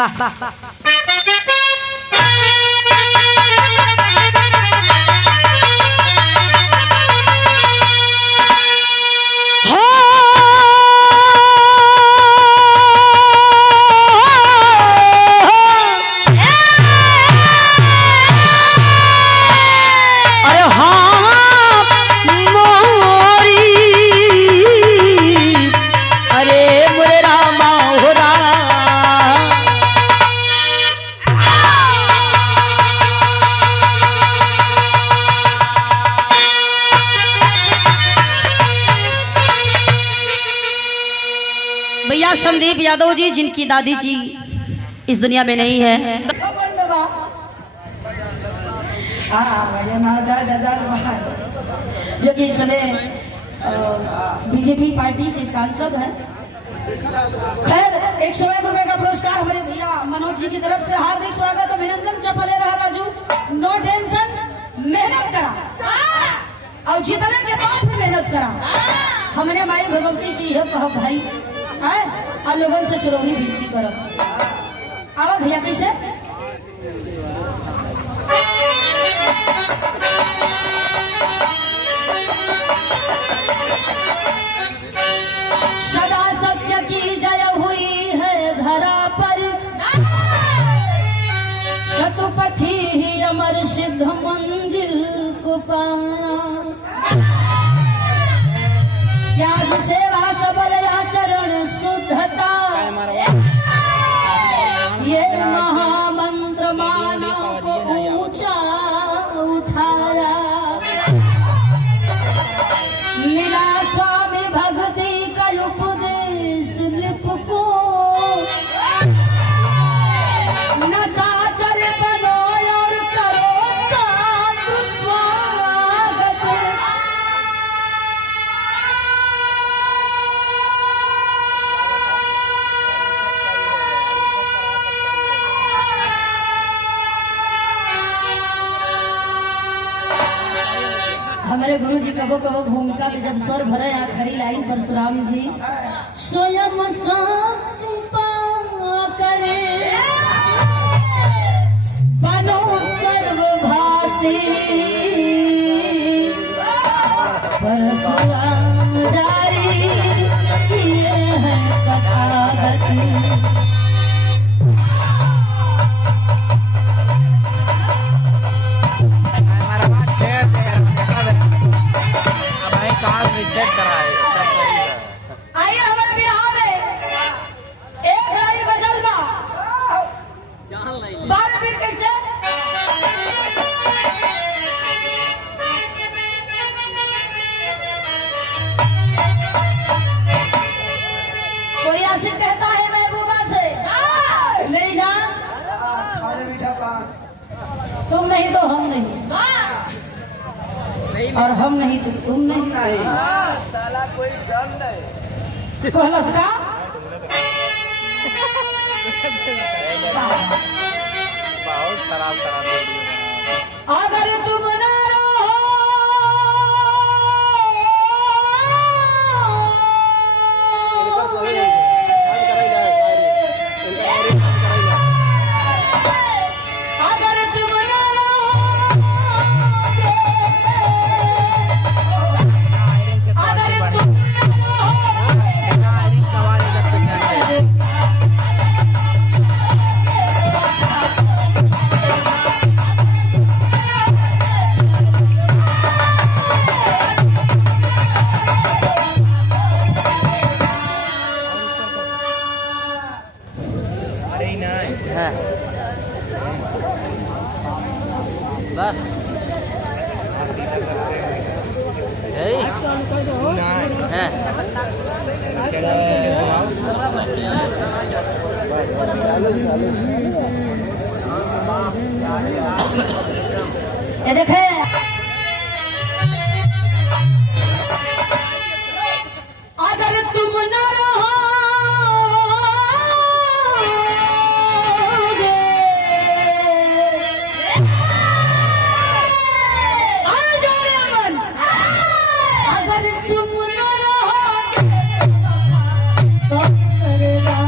वाह भैया संदीप यादव जी, जिनकी दादी जी इस दुनिया में नहीं है। जो कि इस समय बीजेपी पार्टी से सांसद है। खैर 101 रुपए का पुरस्कार हमारे भैया मनोज जी की तरफ से हार्दिक स्वागत। अभिनंदन चपले रहा राजू, नो टेंशन, मेहनत करा और जीतने के बाद भी मेहनत करा। हमने माई भगवती से यह कहा भाई और लोगों से चुरौनी विनती करो। आओ भैया कैसे सदा सत्य की जय हुई है धरा पर, शतपथी ही अमर सिद्ध मंजिल को पाना। त्याग सेवा सबल आचरण शुद्धता, ये महामंत्र मानव को ऊंचा उठाया। मिला स्वामी भक्ति का उपदेश लिप को, नशाचर बनो और करो साधु स्वागत। हमारे गुरु जी कबो कबो भूमिका में जब स्वर भरे आखिरी लाइन परशुराम जी स्वयं संपा करे बनो सर्वभाषी। परशुराम जारी किए हैं कथागति। आइए हमारे बिहार में एक लाइन गजल बा, 12 मिनट कैसे कोई आशिक कहता है महबूबा से मेरी जान तुम नहीं तो हम नहीं, और हम नहीं तो तुम नहीं। साला कोई गम नहीं कहलस का बहुत खराब अगर तुम ना रहो ये देखे अगर तुम न रहोगे आ जाने अमन, अगर तुम न रहोगे तो करेगा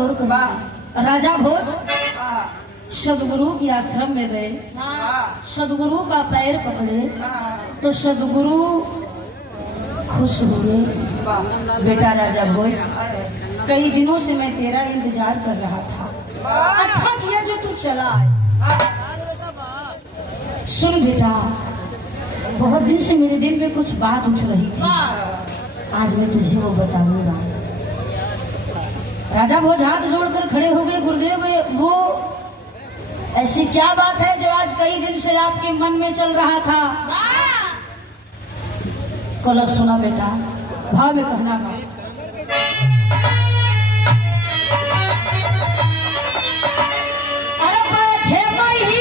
गौर करो। राजा भोज सदगुरु के आश्रम में गए, सदगुरु का पैर पकड़े तो सदगुरु खुश हुए। बेटा राजा भोज, कई दिनों से मैं तेरा इंतजार कर रहा था, अच्छा किया जो तू चला आए। सुन बेटा, बहुत दिन से मेरे दिल में कुछ बात उठ रही थी, आज मैं तुझे वो बताऊंगा। राजा भोज हाथ जोड़कर खड़े हो गए। गुरुदेव, वो ऐसी क्या बात है जो आज कई दिन से आपके मन में चल रहा था? कल सुना बेटा, भाव में कहना का। अरे बैठे मही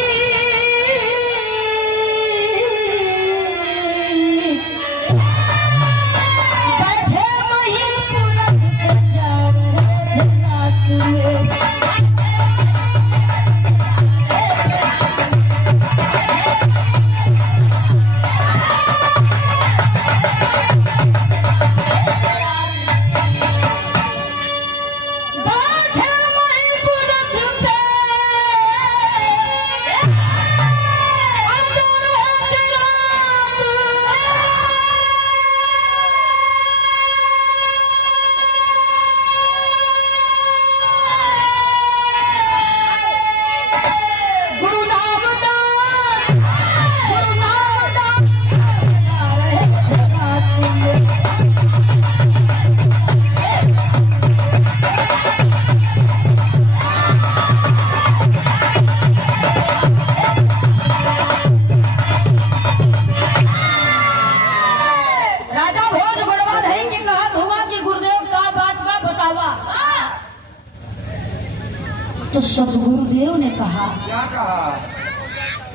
तो सदगुरुदेव ने कहा, क्या कहा?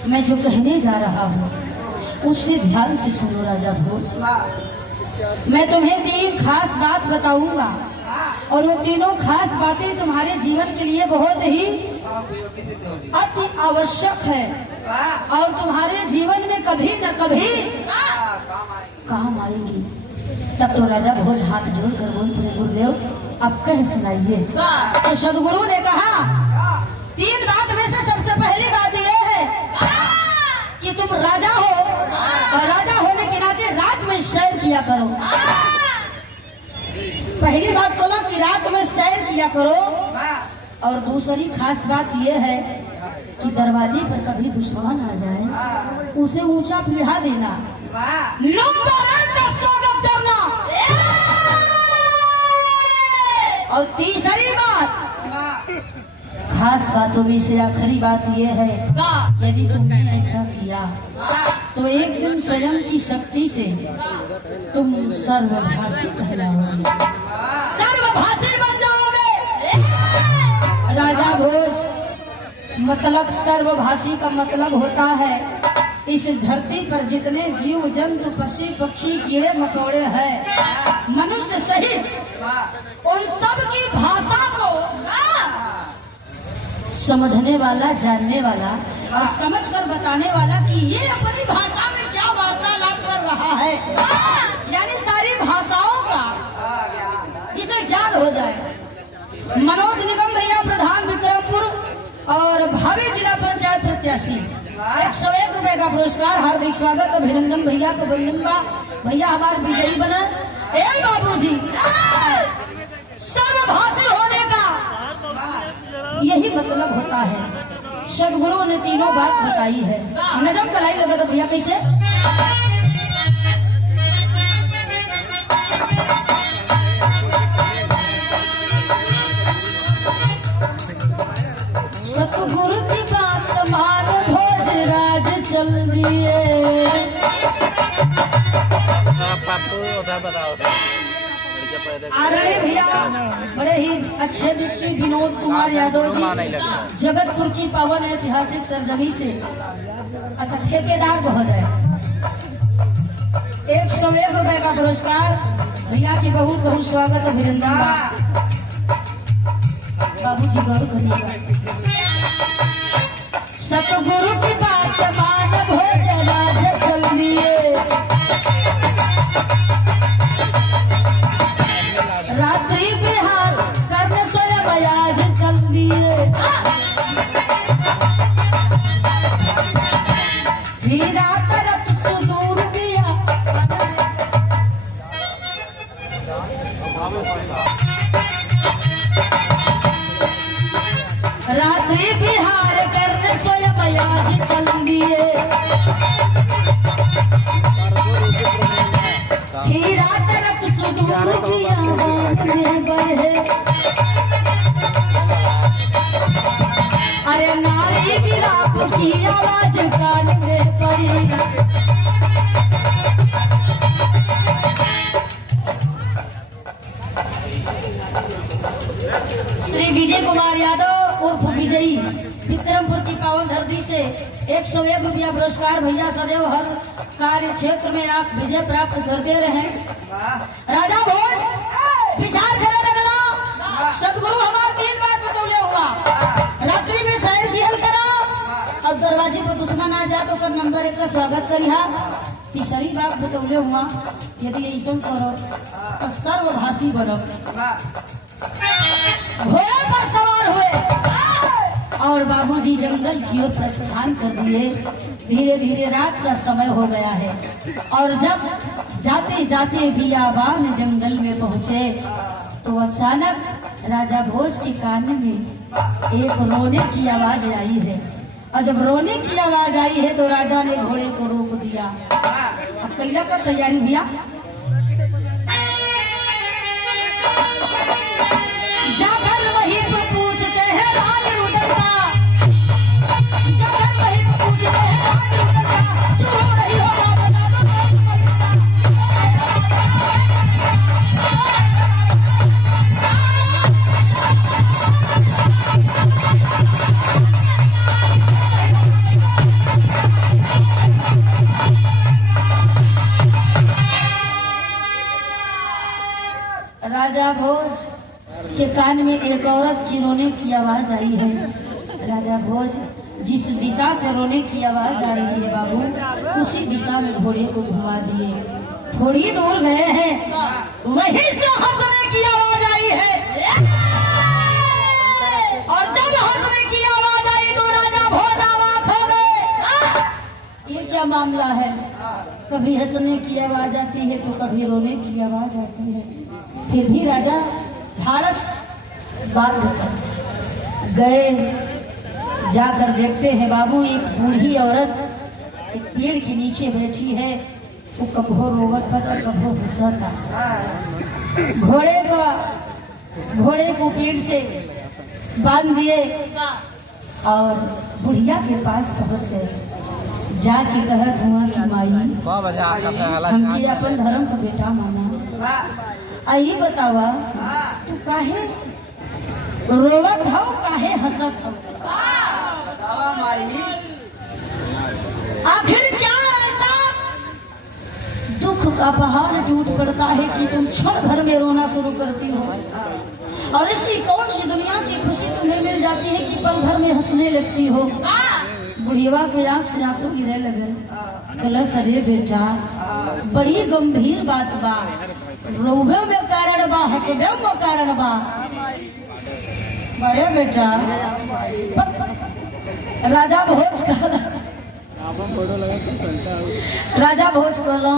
मैं जो कहने जा रहा हूँ उससे ध्यान से सुनो राजा भोज। मैं तुम्हें 3 खास बात बताऊंगा और वो तीनों खास बातें तुम्हारे जीवन के लिए बहुत ही अति आवश्यक है और तुम्हारे जीवन में कभी न कभी काम आएंगी। तब तो राजा भोज हाथ जोड़कर बोल पड़े, गुरुदेव अब कह सुनाइए। तो सदगुरु ने कहा, 3 बात में से सबसे पहली बात यह है कि तुम राजा हो और राजा होने के नाते रात में सैर किया करो। पहली बात बोला कि रात में सैर किया करो और दूसरी खास बात यह है कि दरवाजे पर कभी दुश्मन आ जाए उसे ऊंचा पीढ़ा देना, नंबर 1 का स्वागत करना। और तीसरी बात, खास बातों में से आखिरी बात यह है, यदि तुमने ऐसा किया तो एक दिन स्वयं की शक्ति से तुम सर्वभाषी कहलाओगे, सर्वभाषी बन जाओगे। राजा भोज, मतलब सर्वभाषी का मतलब होता है इस धरती पर जितने जीव जंतु पशु पक्षी कीड़े मकोड़े हैं, मनुष्य सहित उन सब की भाषा को समझने वाला, जानने वाला और समझकर बताने वाला कि ये अपनी भाषा में क्या वार्तालाप कर रहा है, यानी सारी भाषाओं का जिसे ज्ञान हो जाए। मनोज निगम भैया, प्रधान विक्रमपुर और भावी जिला पंचायत प्रत्याशी, 101 रुपए का पुरस्कार। हार्दिक स्वागत, अभिनंदन भैया को वंदनबा। भैया हमारे विजयी बना। ए बाबूजी, सर्वभाषी होने का यही मतलब होता है। सदगुरु ने तीनों बात बताई है। नजम कलाई लगा था भैया, कैसे? सतगुरु की बात मान भोज राज चल दिए। आ रहे भैया बड़े ही अच्छे व्यक्ति विनोद कुमार यादव जी, जगतपुर की पावन ऐतिहासिक सरजमी से। अच्छा, ठेकेदार महोदय, 101 रुपए का पुरस्कार। भैया की बहुत बहुत स्वागत, अभिनंदन। बाबूजी गौर करिएगा। सतगुरु की बात मान भोज राज चल दिए। रात्रि बिहार कर्म स्वयं बयाज माई विलाप की आवाज कान में पड़ी। श्री विजय कुमार यादव उर्फ विजयी विक्रमपुर की पावन धरती से 101 रुपया पुरस्कार। भैया सदैव हर कार्य क्षेत्र में आप विजय प्राप्त करते रहे। राजा भोज विचार करे लगला, सदगुरु हमार 3 बात बतौले हुआ, रात्रि में शहर की हल करा, अब दरवाजे पर दुश्मन आ जा तो कर नंबर 1 का स्वागत करिहा। तीसरी बात बतौले हुआ, यदि ऐसा करो तो सर्वभाषी बनो। घोड़े पर सवार हुए और बाबूजी जंगल की ओर प्रस्थान कर दिए। धीरे धीरे रात का समय हो गया है और जब जाते जाते बियाबान जंगल में पहुंचे तो अचानक राजा भोज के कान में एक रोने की आवाज आई है। और जब रोने की आवाज आई है तो राजा ने घोड़े को रोक दिया। अब कैला का तैयारी भैया, जाकर वहीं पे पूछते हैं राज उड़ता, जाकर वहीं पे पूछते हैं राज उड़ता, तू हो रही हो राजा भोज के कान में एक औरत की रोने की आवाज आई है। राजा भोज जिस दिशा से रोने की आवाज आ रही है बाबू, उसी दिशा में घोड़े को घुमा दिए। थोड़ी दूर गए हैं, वहीं से हंसने की आवाज आई है और जब हंसने की आवाज आई तो राजा भोज अवाक हो गए। ये क्या मामला है? कभी हंसने की आवाज आती है तो कभी रोने की आवाज आती है। फिर भी राजा धाड़स बात गए, जाकर देखते हैं बाबू एक बूढ़ी औरत एक पेड़ के नीचे बैठी है। वो कभो रोवत था कभो हंसा था। घोड़े को पेड़ से बांध दिए और बुढ़िया के पास पहुंच गए। जाके कहत हुआ कि माई हमके अपन धर्म का बेटा माना, आइए बतावा तू काहे रोवत हो काहे हंसत हो? आखिर क्या ऐसा दुख का पहाड़ टूट पड़ता है कि तुम क्षण भर में रोना शुरू करती हो? और ऐसी कौन सी दुनिया की खुशी तुम्हें मिल जाती है कि पल भर में हंसने लगती हो? बुढ़िया के आंख से आंसू गिरे लगे। कलश अरे बेटा बड़ी गंभीर बात बा, रोवे में कारण बा, हंसवे में कारण बा। बड़े बेटा राजा भोज कहला, राजा भोज कहला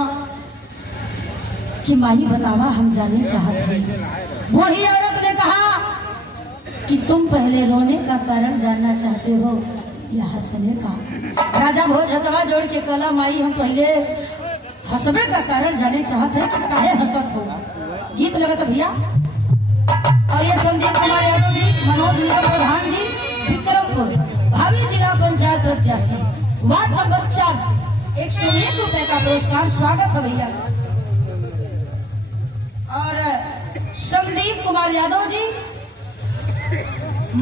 कि माही बतावा हम जाने चाहते हैं। बूढ़ी औरत ने कहा कि तुम पहले रोने का कारण जानना चाहते हो या हंसने का? राजा भोज हथवा जोड़ के कहला माई हम पहले हंसवे का कारण जाने चाहते हैं कि काहे हंसत हो। गीत लगत भैया। और ये संदीप कुमार यादव जी, मनोज निगम प्रधान जी, विक्रमपुर भावी जिला पंचायत प्रत्याशी, वार्ड नंबर 4 से 101 रुपए का पुरस्कार। स्वागत है भैया। और संदीप कुमार यादव जी,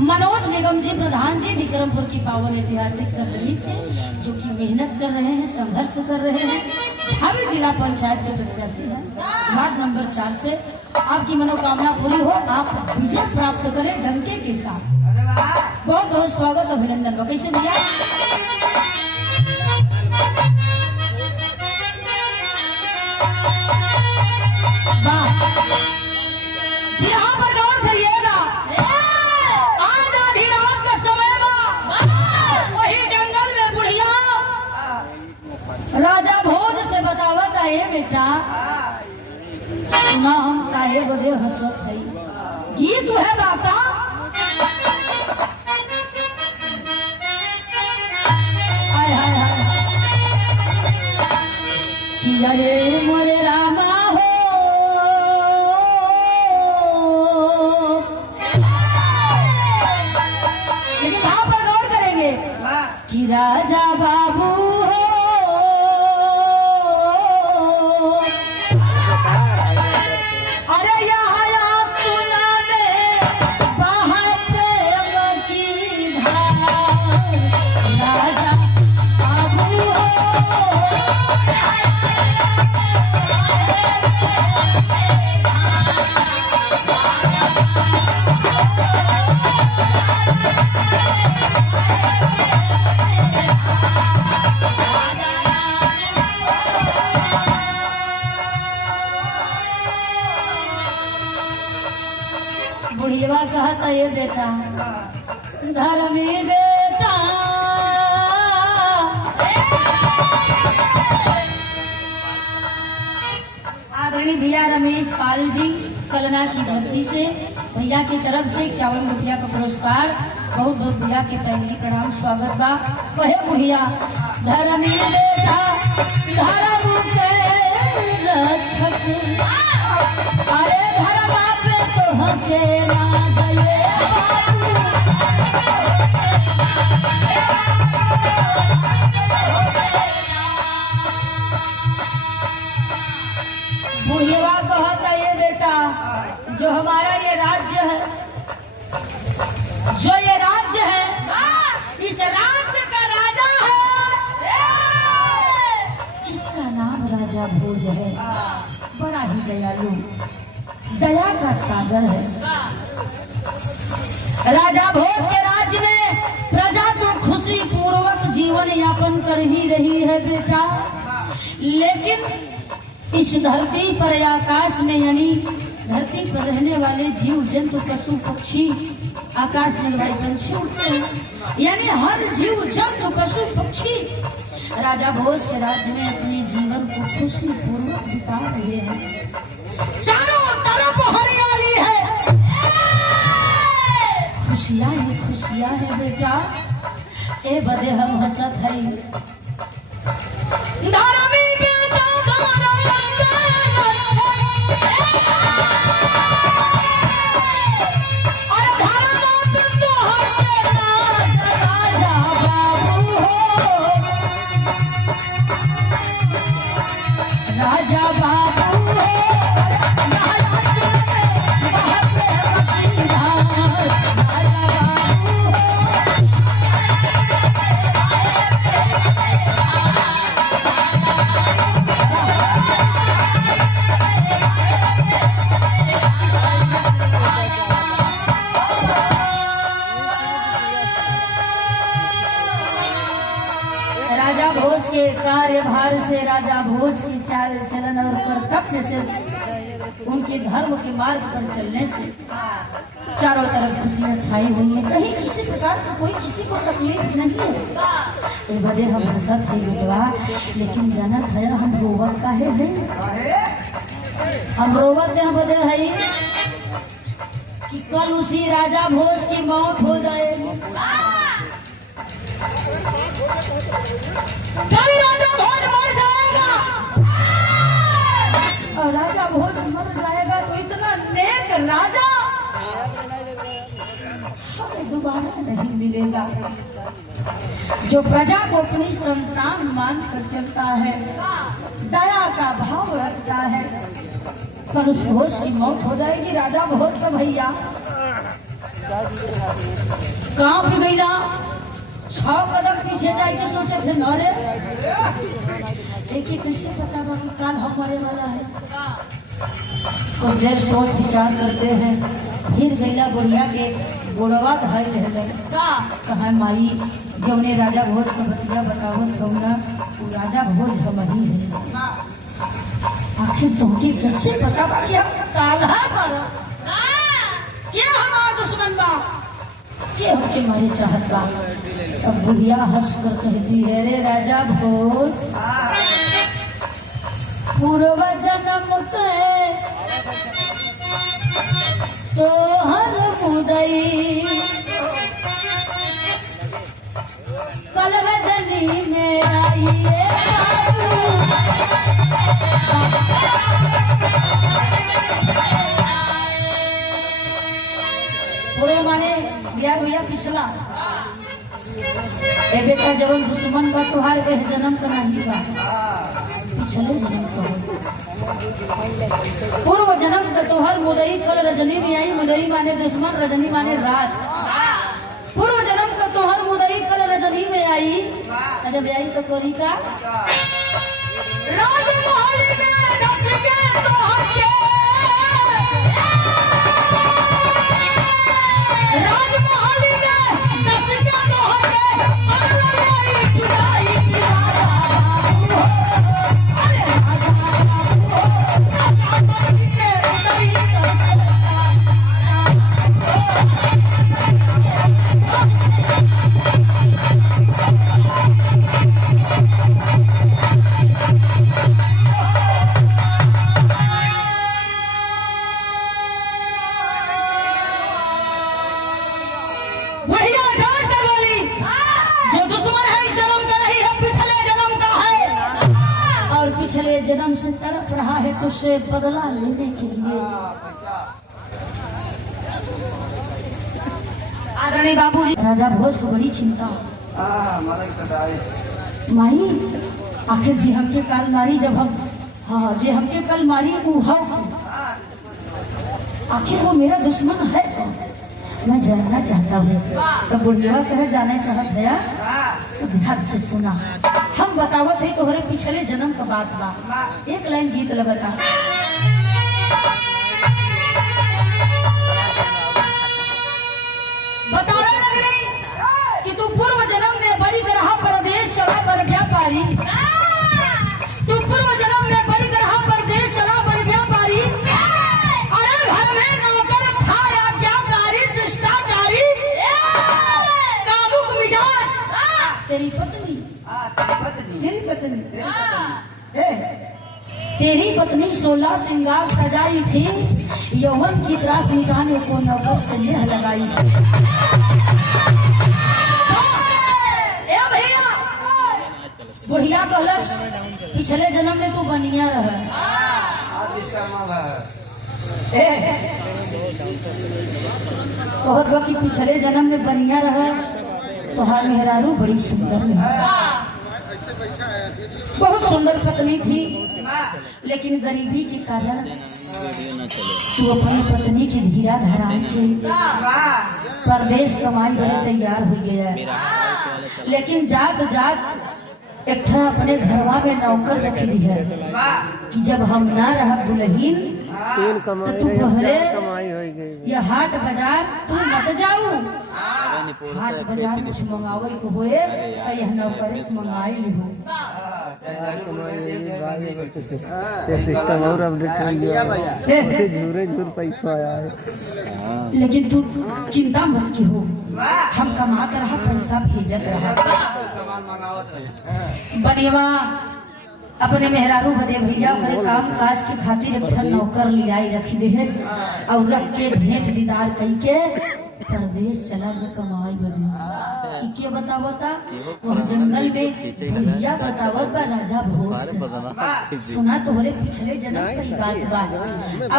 मनोज निगम जी प्रधान जी, विक्रमपुर की पावन ऐतिहासिक सरजमी से जो कि मेहनत कर रहे हैं, संघर्ष कर रहे हैं, भावी जिला पंचायत के प्रत्याशी हैं, वार्ड नंबर 4 से। आपकी मनोकामना पूरी हो, आप विजय प्राप्त करें डंके के साथ। बहुत बहुत स्वागत, अभिनंदन। कैसे भैया? यहाँ पर गौर करिएगा, आज आधी रात का समय वही जंगल में बुढ़िया राजा भोज से बतावत है बेटा सुना हम काहे बदे हंसत है। गीत है बाका हाय हाय हाय कि अरे मोरे रामा हो। लेकिन वहां पर गौर करेंगे, कि राजा बाबू हो अरे यहाँ सुना में बाहर प्रेम की धार राजा बाबू हो बुढ़िया कहता ये बेटा धर्मी बेटा आदरणीय भैया रमेश पाल जी कलना की धरती से भैया की तरफ से 51 रुपया का पुरस्कार बहुत बहुत भैया के पहली प्रणाम स्वागत बा। कहे बुढ़िया धर्मी बेटा धर्म के रक्षक अरे धर्म पे तो हंसे ना गए बुढ़िया कहता ये बेटा जो हमारा ये राज्य है जो ये राज्य है इस राज्य का राजा है जिसका नाम राजा भोज है बड़ा ही दयालु दया का सागर है। राजा भोज के राज्य में प्रजा तो खुशी पूर्वक जीवन यापन कर ही रही है बेटा लेकिन इस धरती पर आकाश में यानी धरती पर रहने वाले जीव जंतु पशु पक्षी आकाश में भाई पंछी उड़ते हैं यानी हर जीव जंतु पशु पक्षी राजा भोज के राज्य में अपने जीवन को खुशी पूर्वक बिता रहे हैं। चारों तरफ हरियाली है खुशियाँ ही खुशियाँ है बेटा ए बदे हम हंसत है राजा बाबू राजा भोज के कार्यभार से राजा भोज की चाल चलन और कर्तव्य से उनके धर्म के मार्ग पर चलने से चारों तरफ खुशियाँ छाई हुई है कहीं किसी प्रकार का कोई किसी को तकलीफ नहीं है। इस वजह हम हंसत है बेटवा लेकिन जनक है हम रोवत काहे है हम रोवत यहाँ बदे है कि कल उसी राजा भोज की मौत हो जाएगी कल राजा भोज मर जाएगा और राजा भोज मर जाएगा तो इतना नेक राजा हमें दोबारा नहीं मिलेगा जो प्रजा को अपनी संतान मानकर चलता है दया का भाव रखता है पर उस भोज की मौत हो जाएगी। राजा भोज का भैया कहाँ पे गईला 6 कदम पीछे जाके सोचे थे नरे देखिए कैसे पता बाबू काल हम मरे वाला है कुछ देर सोच विचार करते हैं फिर गैला बुढ़िया के बुढ़वा धर कहा माई जौने राजा भोज का बतिया बतावत होना वो राजा भोज हम ही है आखिर तुमके कैसे पता कि हम काल्हा पर क्या हमारा दुश्मन बा ये हमके मारे चाहत बा। अब बुढ़िया हंस कर कहती है रे राजा भोज पूर्व जन्म से तो हर मुदई कल रजनी में आइए पूर्व माने बिया भैया पिछला बेटा जवन दुश्मन बा तुहार के जन्म का नहीं बा, पिछले जन्म का पूर्व जन्म का तोहर मुदई कल रजनी में आई। मुदई माने दुश्मन, रजनी माने रात। पूर्व जन्म का तोहर मुदई कल रजनी में आई। जब आई तो तोरी का राजमहल में रख के तोहर के राजमहल में दस के तोहर के अरे जुदाई की राजा अरे पिछले जन्म से तड़प रहा है तुझसे बदला लेने के लिए। आदरणीय बाबूजी, राजा भोज को बड़ी चिंता। माई आखिर जी हमके कल मारी, जब हम हाँ जे हमके कल मारी वो आखिर वो मेरा दुश्मन है कौन? मैं जानना चाहता हूँ। तो बुढ़िया कह जाने चाहत है तो ध्यान से सुना। हम बतावत है तोहरे पिछले जन्म का बात बा। एक लाइन गीत लगता। बताने लग रही कि तू पूर्व जन्म में बड़ी ग्रहा परदेश चला पर व्यापारी। तू पूर्व जन्म में बड़ी ग्रहा परदेश चला पर व्यापारी। अरे घर में नौकर था आज्ञाकारी शिष्टाचारी। कामुक मिजाज तेरी पत्नी तेरी पत्नी 16 श्रृंगार सजाई थी। यौवन की त्रास मिटाने को नौकर से नेह लगाई। भैया बुढ़िया कहलस पिछले जन्म में तू बनिया रह। बहुत बाकी पिछले जन्म में बनिया रह। तोहार मेहरारू बड़ी सुंदर है, बहुत सुंदर पत्नी थी, लेकिन गरीबी के कारण तू अपनी पत्नी की धीरा धरा के परदेश कमाई बड़े तैयार हो गया। लेकिन जात जात एक अपने घरवा में नौकर रख दी है कि जब हम ना रह दुल्हीन तो तू पहले ये हाट बाजार तू मत जाऊ। हाट बाजार कुछ मंगावे को होए तो यह नौकर से मंगाए ली हो। सिस्टम और अपडेट कर लिया ऐसे झूर पैसा आया है। लेकिन तू चिंता मत की हो, हम कमा कर रहा पैसा भेजत रहा। बनिया अपने मेहरारू बदे भैया करे काम काज के खातिर एक नौकर लियाई रखी दे और रख के भेंट दीदार कई के परदेश चला गया कमाई बदे। के बतावता वह जंगल में भैया बतावत बा राजा भोज सुना तोहरे पिछले जन्म की बात बा।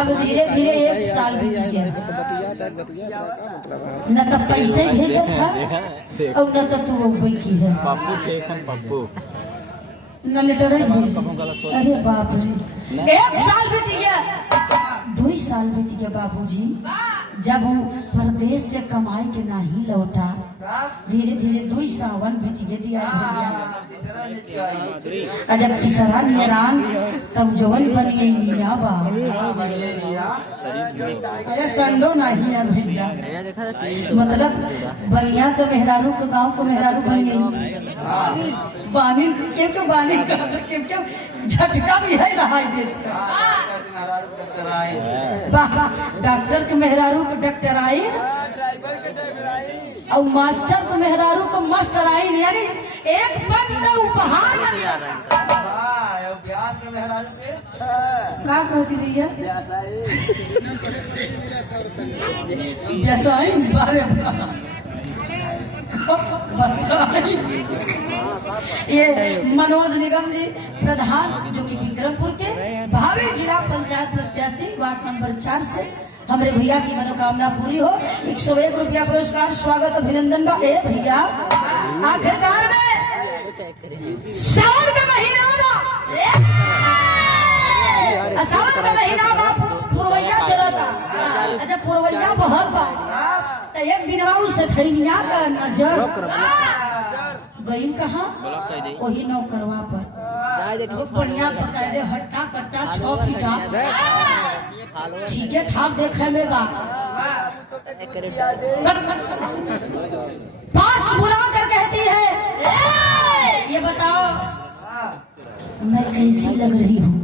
अब धीरे धीरे 1 साल बीत गया, न तो पैसे भेजत था और न तो तू की है न लेटर। अरे बाप रे 1 साल बीत गया, 2 साल बीत गया बाबूजी। जब वो परदेश से कमाई के नहीं लौटा, धीरे धीरे 2 सावन बीत गया। जब तीसरा निरान तब जवन बन गई बा। अरे संडो नहीं है भैया, मतलब बनिया के मेहरारू के गांव को मेहरारू बन गई। बानी क्यों बानी क्यों झटका भी है रहा देते। डॉक्टर के मेहरारू को डॉक्टर आई और मास्टर को मेहरारू को मास्टर आई। यानी एक पद का उपहार व्यास के मेहरारू के क्या कहती भैया व्यासाई बारे ये मनोज निगम जी प्रधान जो कि विक्रमपुर के भावी जिला पंचायत प्रत्याशी वार्ड नंबर 4 से हमारे भैया की मनोकामना पूरी हो। 101 रुपया पुरस्कार स्वागत अभिनंदन बा। भैया आखिरकार में सावन का महीना सावन का महीना पुरवैया चला था। अच्छा पुरवैया बहल बा तो एक दिन उस ठैनिया का नजर गई कहाँ वही नौकरवा पर बढ़िया बकायदे हट्टा कट्टा 6 फीटा ठीक है ठाक देखे में बा पास बुला कर कहती है ये बताओ मैं कैसी लग रही हूँ।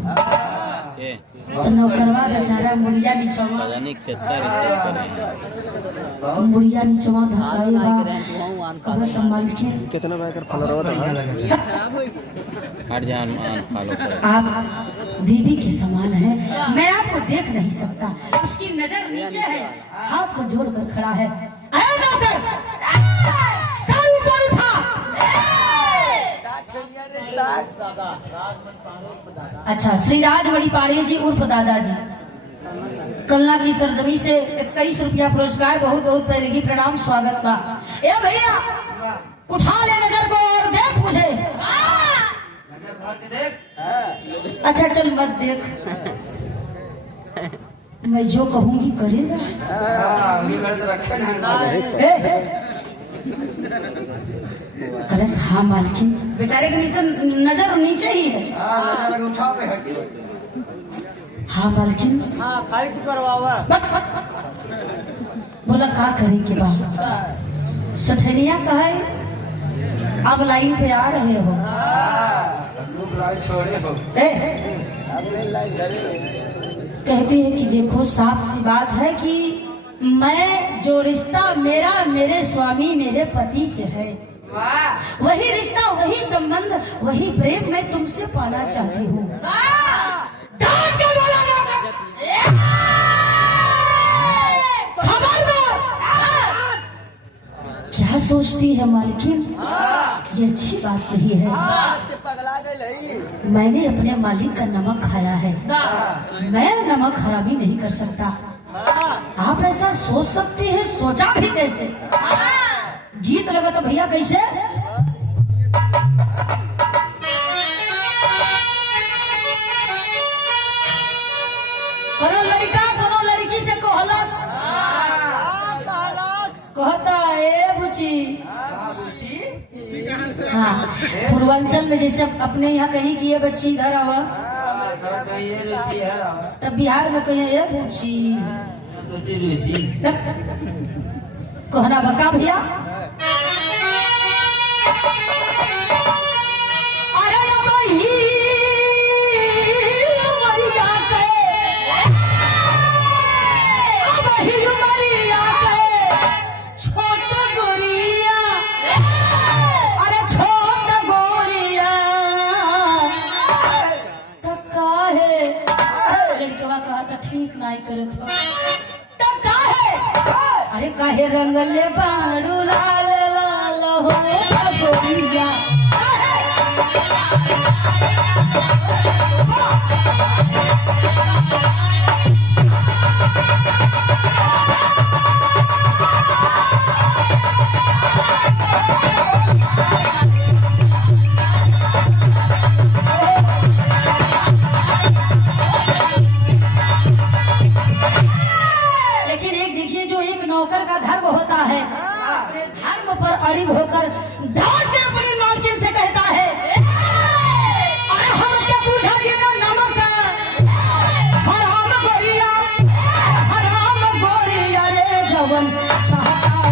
तो नौकरवा बेचारा मुड़िया निचवा धसाई बा कहत मालकिन कितना बैकर फॉलोअर आप देवी के समान है, मैं आपको देख नहीं सकता। उसकी नजर नीचे है, हाथ को जोड़कर खड़ा है। अच्छा श्री राजवड़ी पाड़ी जी उर्फ दादाजी कलना की सरजमी से 21 रुपया पुरस्कार बहुत बहुत पहले की प्रणाम स्वागत बा। ए भैया उठा ले नजर को और देख मुझे। अच्छा चल मत देख मैं जो कहूंगी करेगा। कलश हाँ मालकिन बेचारे के नीचे नजर नीचे ही है। हाँ मालकिन बोला का करे के बाद सठनिया कहा अब लाइन पे आ रहे हो कहती है कि देखो साफ सी बात है कि मैं जो रिश्ता मेरा मेरे स्वामी मेरे पति से है वही रिश्ता वही संबंध वही प्रेम मैं तुमसे पाना चाहती हूँ। क्या सोचती है मालकिन ये अच्छी बात नहीं है। मैंने अपने मालिक का नमक खाया है, मैं नमक हरामी नहीं कर सकता। आप ऐसा सोच सकती है, सोचा भी कैसे? गीत लगा तो भैया कैसे? कोनो लड़का कोनो लड़की से कहता ए बुची। हाँ पूर्वांचल में जैसे अपने यहाँ कहीं की ये बच्ची इधर आवा तब बिहार में कहीं ये बुची कहना बका भैया। ठीक नहीं करे तब काहे अरे काहे रंगले बाड़ू लाल लाल हो गोरिया नौकर का धर्म होता है अपने धर्म पर अड़िग होकर डांट के अपनी मालकिन से कहता है अरे हम क्या पूछा ये ना नमक हराम गोरिया रे जवन चाहता हो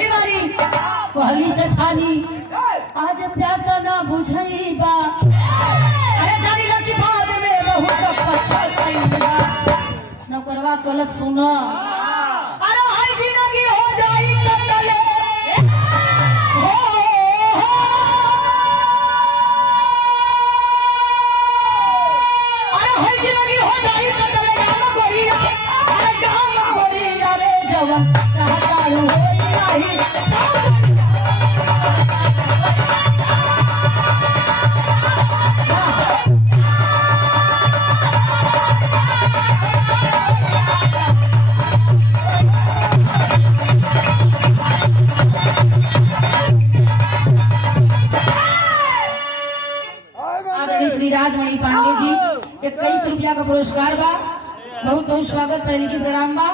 नहीं कहली से ठानी आज प्यासा ना बुझाईबा अरे जानी लगी बाद में बहुत पछताईबा नौकरवा कल सुना अरे हाय जिंदगी हो जाई कतले हो श्री राजमणि पांडे जी 21 रुपया का पुरस्कार बा। बहुत बहुत स्वागत, पहले की प्रणाम बा।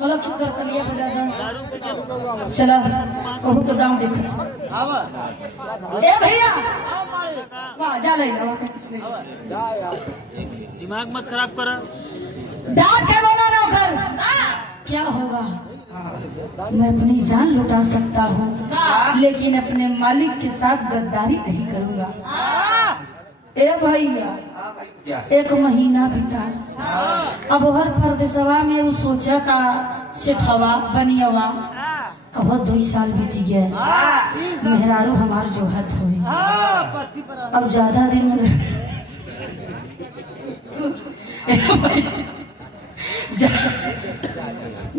कल कर कलिया बजा दो। चला ओहू को दाम देखत ए भैया वाह जा ले दिमाग मत खराब कर। डांट के बोला नौकर, क्या होगा? मैं अपनी जान लुटा सकता हूँ लेकिन अपने मालिक के साथ गद्दारी नहीं करूँगा। ए भैया 1 महीना बीता, अब हर परदेसवा में वो सोचा था सेठवा बनियवा कहो 2 साल बीत गए, मेहरारू हमार जो हद हुई। अब ज्यादा दिन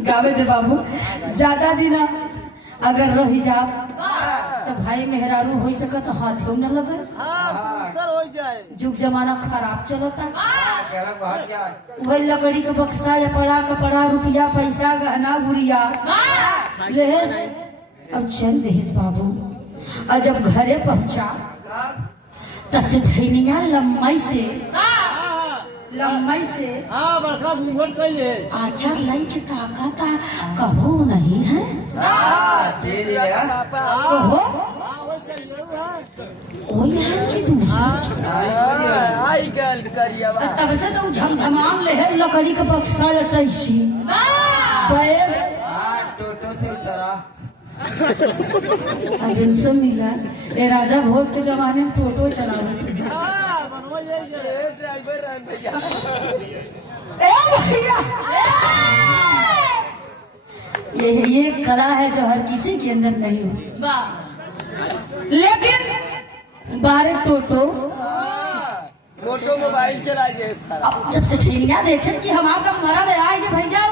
गावे दे बाबू, ज्यादा दिन अगर रही जा तो भाई मेहरारू हो सकत तो हाथ न लगे। जुग जमाना खराब चलता, वही लकड़ी के बक्सा या पड़ा रुपया पैसा गहना गुड़िया लेस। अब चल देहिस बाबू, और जब घरे पहुंचा तो सेठनिया लम्बाई से अच्छा लाई के ताका था कहो नहीं है कहो तब से तो झमझमान ले है लकड़ी का बक्सा लटैसी से मिला। ये राजा भोज के जमाने में टोटो चला ये कला है जो हर किसी के अंदर नहीं हो। लेकिन बारे टोटो मोबाइल चला गए। अब जब सेठिया देखे कि हमारा मरद आए भैया,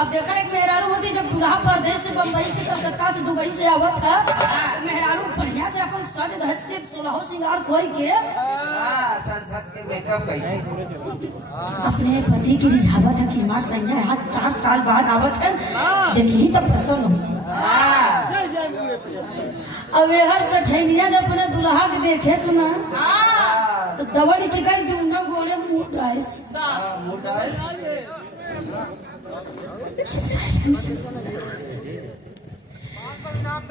अब देखा एक मेहरारू होती जब दूल्हा परदेश से बम्बई से कलकत्ता से दुबई से आवत था, मेहरारू बढ़िया से अपन सज धज के 16 श्रृंगार खोई के अपने पति की रिझावत है कि हमारे संज्ञा यहाँ 4 साल बाद आवत है, देखिए तब प्रसन्न होती। अब हर सठैनिया जब अपने दुल्हा के देखे सुना तो दवड़ी की कल दूना गोड़े मुँह डाइस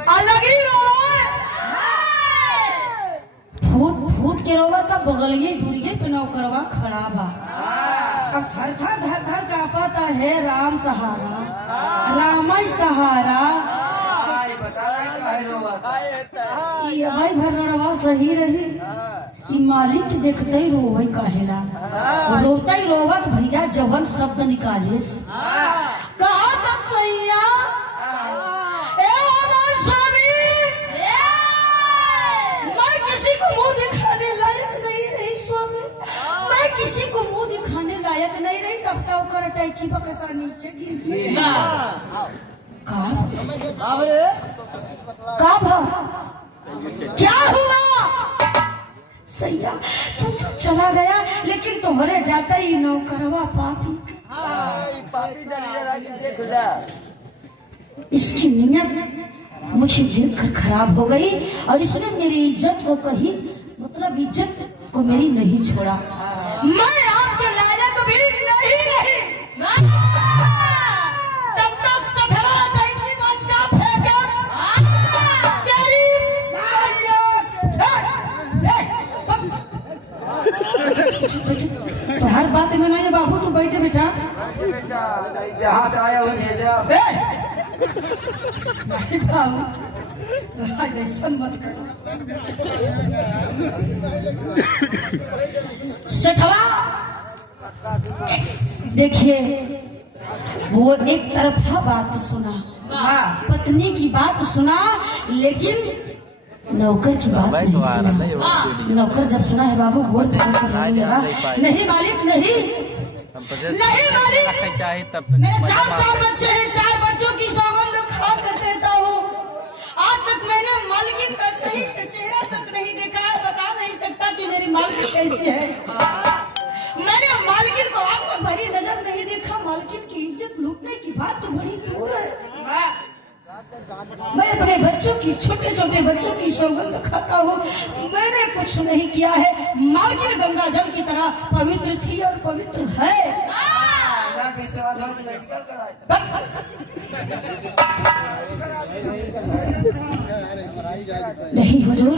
अलग ही फूट के रोवा तब बगलिए दूरिये पे नौकरवा खड़ा बा। अब धर कांपता है राम सहारा रामय सहारा। भाई भरवा सही रही, मालिक के देखते ही रोवे कहेला, रोता ही रोवत भैया जवन शब्द निकाले कहा तो सैया स्वामी मैं किसी को मुंह दिखाने लायक नहीं रही स्वामी, मैं किसी को मुंह दिखाने लायक नहीं रही। तब तक कर टैची बकसा नीचे गिर क्या हुआ सैया? तुम तो चला गया लेकिन तुम्हारे जाता ही नौकरवा पापी इसकी नीयत मुझे देखकर खराब हो गई और इसने मेरी इज्जत को कही, मतलब इज्जत को मेरी नहीं छोड़ा। मैं आपके लायक भी नहीं रही। तब तक सठरा टैची बचका फेंकर तो हर बात में ना ये बाबू तू बैठ बेटा, जहाँ से आया वहीं जा। ऐसा मत कर। सठवा देखिए वो एक तरफा बात सुना, पत्नी की बात सुना लेकिन नौकर की बात नहीं सुना। नौकर जब सुना है बाबू गोल रोने लगा, नहीं मालिक नहीं मालिक, मेरे 4 बच्चे हैं, 4 बच्चों की सौगंध खा कर देता हूँ। आज तक मैंने मालकिन का सही से चेहरा तक नहीं देखा, बता नहीं सकता कि मेरी मालकिन कैसी है। मैंने मालकिन को आज तक बड़ी नजर नहीं देखा। मालकिन की इज्जत लूटने की बात तो बड़ी दूर है। मैं अपने बच्चों की, छोटे छोटे बच्चों की सौगंध खाता हूँ। मैंने कुछ नहीं किया है। मालकिन गंगा जल की तरह पवित्र थी और पवित्र है। नहीं हुजूर,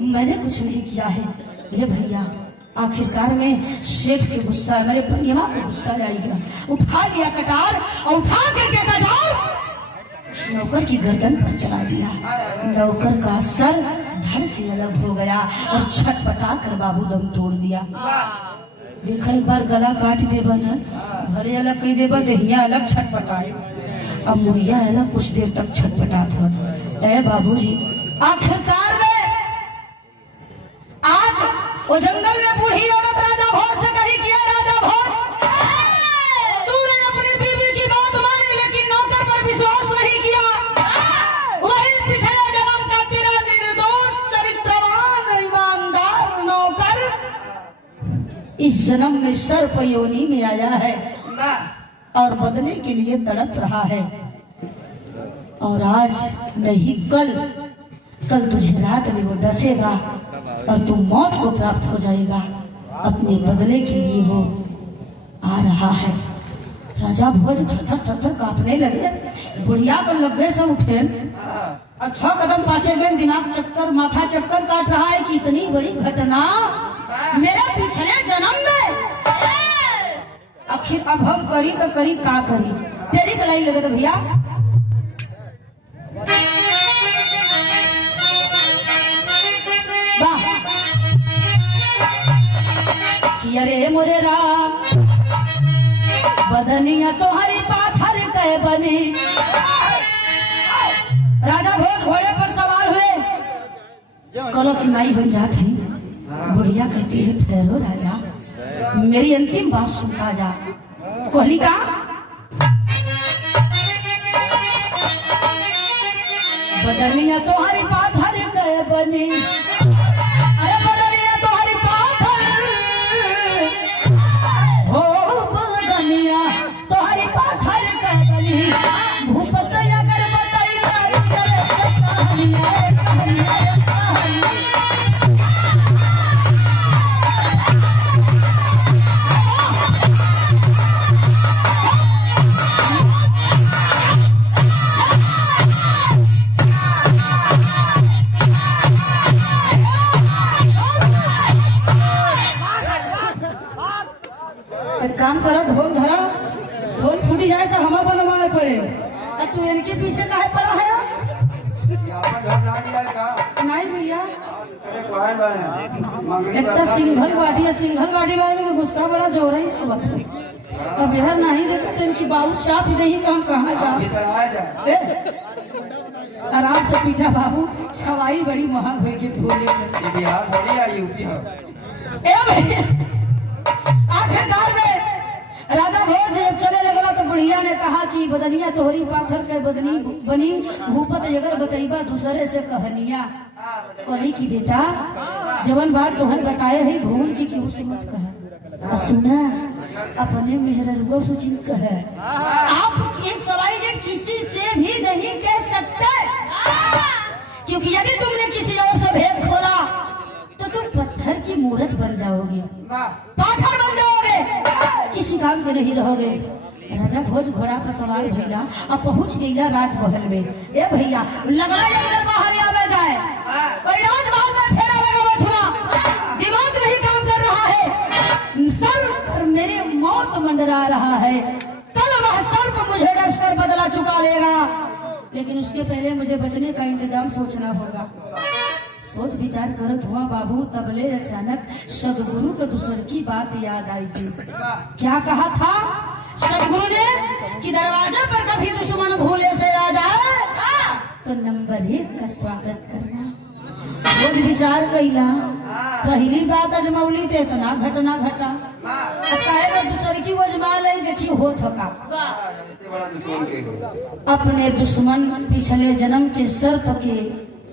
मैंने कुछ नहीं किया है। ये भैया आखिरकार में सेठ के गुस्सा, मेरे पनिया के गुस्सा आएगा। उठा लिया कटार और उठा करके कटार नौकर की गर्दन पर चला दिया। नौकर का सर धड़ से अलग हो गया और छटपटा कर बाबू दम तोड़ दिया। देखा एक बार गला काट दे बना, भले अलग कह दे देहिया अलग छटपटाए, अब मुड़िया अलग कुछ देर तक छटपटात हो। ए बाबूजी, आखिरकार में आज वो जंगल में बूढ़ी औरत राजा भोज से कही किया, राजा भोज तूने अपनी बीवी की बात मानी लेकिन नौकर पर विश्वास नहीं किया। वही पिछले जन्म का तेरा निर्दोष चरित्रवान ईमानदार नौकर इस जन्म में सर्प योनि में आया है और बदले के लिए तड़प रहा है। और आज नहीं कल तुझे रात में वो डसेगा और तू मौत को प्राप्त हो जाएगा। अपने बदले के लिए वो आ रहा है। राजा भोज थर थर कांपने लगे। बुढ़िया को लगे से उठे, 6 कदम पाछे गए। दिमाग चक्कर, माथा चक्कर काट रहा है कि इतनी बड़ी घटना मेरे पिछले जन्म में। आखिर अब हम करी तो करी का करी। तेरी कलाई लगे तो भैया अरे मोरे राम बदनिया तो हरी पाथर कह बनी। राजा भोज घोड़े पर सवार हुए। कलो की माई बन जात है। बुढ़िया कहती है ठहरो राजा, मेरी अंतिम बात सुनता जा। कोहली का बदनिया तो हरी पाथर कह बनी। अरे बदनिया तो हरी तुम्हारी पाथर कह बनी। भूपत अगर बताई काम करो, ढोल धरा, ढोल फूटी जाए तो हमा बनवाए पड़े। तू इनके पीछे काहे पड़ा है? नहीं भैया, एक तो सिंगल बाटी है, सिंगल बाटी वाले को गुस्सा बड़ा जोर है। अब यह नहीं देखा तो इनकी बाबू चाप ही नहीं तो हम कहाँ जाए। आराम से पीछा बाबू, छवाई बड़ी महंग हुई भोले। आखिरकार में राजा भोज चले लगला तो बुढ़िया ने कहा कि बदनिया तोहरी पाथर के बदनी बनी। भूपत अगर बतईबा दूसरे से कहनिया। कहली की बेटा जवन बात तोहर बताए है भूल की क्यों से मत कह। सुना अपने मेहररुआ सुचित कहे। आप एक सवाई जेठ किसी से भी नहीं कह सकते, क्योंकि यदि तुमने किसी और से भेद खोला तो तुम पत्थर की मूर्त बन जाओगे, पाथर बन जाओगे, किसी काम के नहीं रहोगे। राजा भोज घोड़ा पर सवार भैया अब पहुंच गईला राजमहल में। ए भैया लगा अंदर बाहर आवे जाए, राजमहल में फेरा लगा बैठना, दिमाग नहीं काम कर रहा है, सर पर मेरे मौत मंडरा रहा है। कल वह सर्प मुझे डसकर बदला चुका लेगा, लेकिन उसके पहले मुझे बचने का इंतजाम सोचना होगा। सोच विचार करत हुआ बाबू, तबले अचानक सदगुरु को दूसर की बात याद आई थी। क्या कहा था सदगुरु ने कि दरवाजे पर कभी दुश्मन भूले से आ जाए तो नंबर 1 का स्वागत करना। सोच विचार कैला, पहली बात अजमौली थे इतना घटना घटा, कहे दूसर की वजमा ले देखी हो थका। अपने दुश्मन पिछले जन्म के सर्प के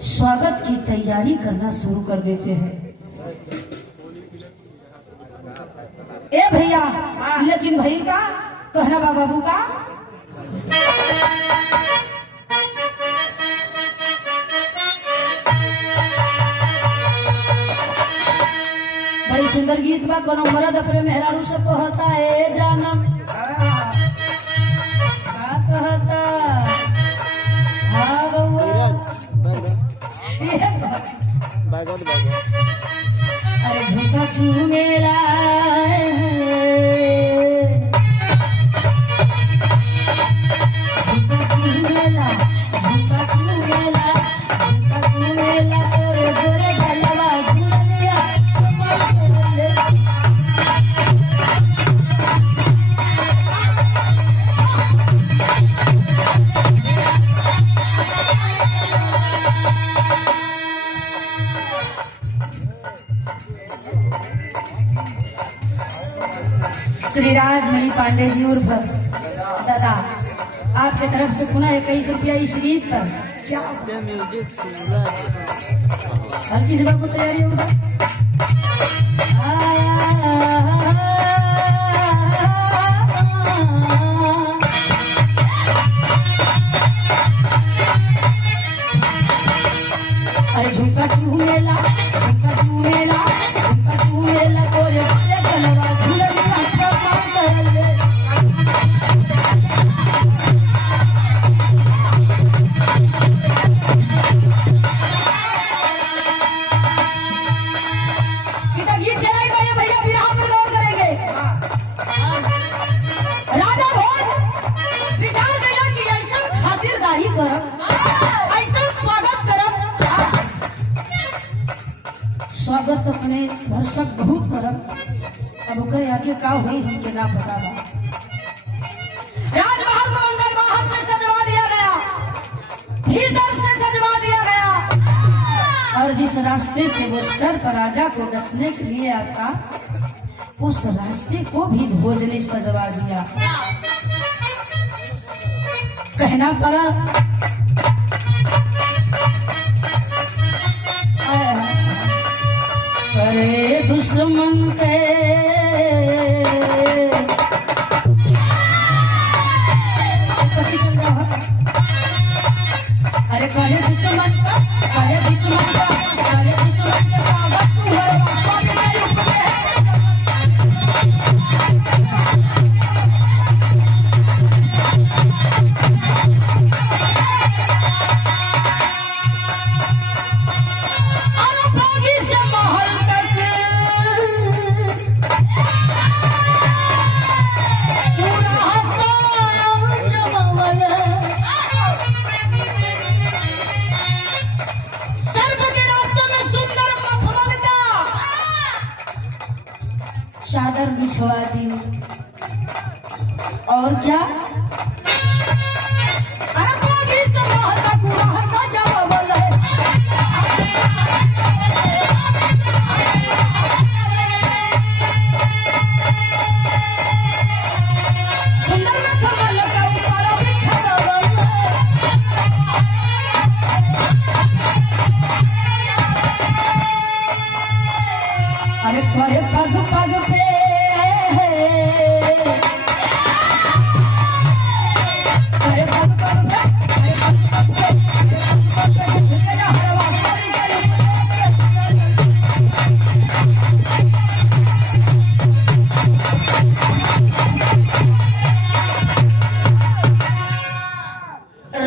स्वागत की तैयारी करना शुरू कर देते हैं। ए भैया, लेकिन भाई का कहना बाबू का बड़ी सुंदर गीत बा। कोनो मर्द अपने मेहरारू से कहता है जानम का कहता। हाँ बउआ अरे झूठा चूमेला तोरे गोरे गलवा गुलिया श्री राजमणि पांडे जी उर्फ दादा आपके तरफ से पुनः 21 रुपया इस गीत पर। क्या हल्की से बाबू तैयारी होगा। अरे झुमका झूमेला झुमका झूमेला झुमका झूमेला तोरे गलवा झूलनिया छपा करले। गीत चलाएगा ये भैया विराम पर गौर करेंगे। राजा भोज विचार किया कि ऐसा खातिरदारी करब ऐसा स्वागत करब स्वागत अपने भरसक बहुत करब। अब ओकरे आगे का हुई हमके ना पता बा। राजमहल को अंदर बाहर से सजवा दिया गया भीतर से सजवा दिया गया और जिस रास्ते से वो सर्प राजा को डसने के लिए आता उस रास्ते को भी भोज ने सजवा दिया। कहना पड़ा अरे दुश्मन के अरे करे दुश्मन का करे दुश्मन का करे दुश्मन के स्वागत तू है वापस नहीं उठे। अनुभागी से महल तक पूरा हसन जमावल चादर बिछवा दी और क्या अरे बागी से महल का पूरा हसन जमावल है। सुंदर में कमल का ऊपर बिछावल अरे करे पग पग पे अरे पग पग पे अरे पग पग पे अरे पग पग पे झुके जा हरवा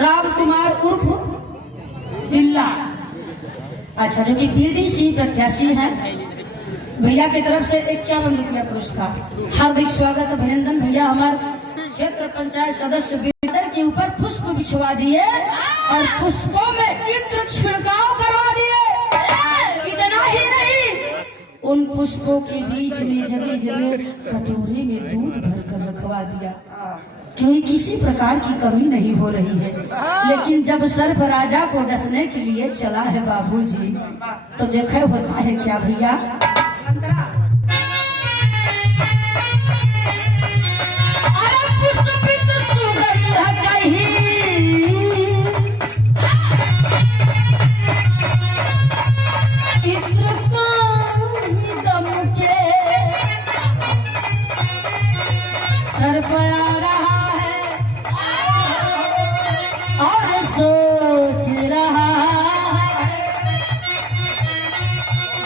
राम कुमार उर्फ दिल्ला अच्छा जो कि बीडीसी प्रत्याशी हैं भैया की तरफ से 51 रुपया पुरस्कार। हार्दिक स्वागत अभिनंदन भैया। हमारे क्षेत्र पंचायत सदस्य बिल्डर के ऊपर पुष्प बिछवा दिए और पुष्पों में इत्र छिड़काव करवा दिए। इतना ही नहीं उन पुष्पों के बीच में जगह जगह कटोरे में दूध भरकर रखवा दिया क्योंकि किसी प्रकार की कमी नहीं हो रही है। लेकिन जब सर्प राजा को डसने के लिए चला है बाबूजी तो देखे होता है क्या भैया। अरे पुष्पित सुगंध कहीं इत्र का दम के सर्प आ रहा है और सोच रहा है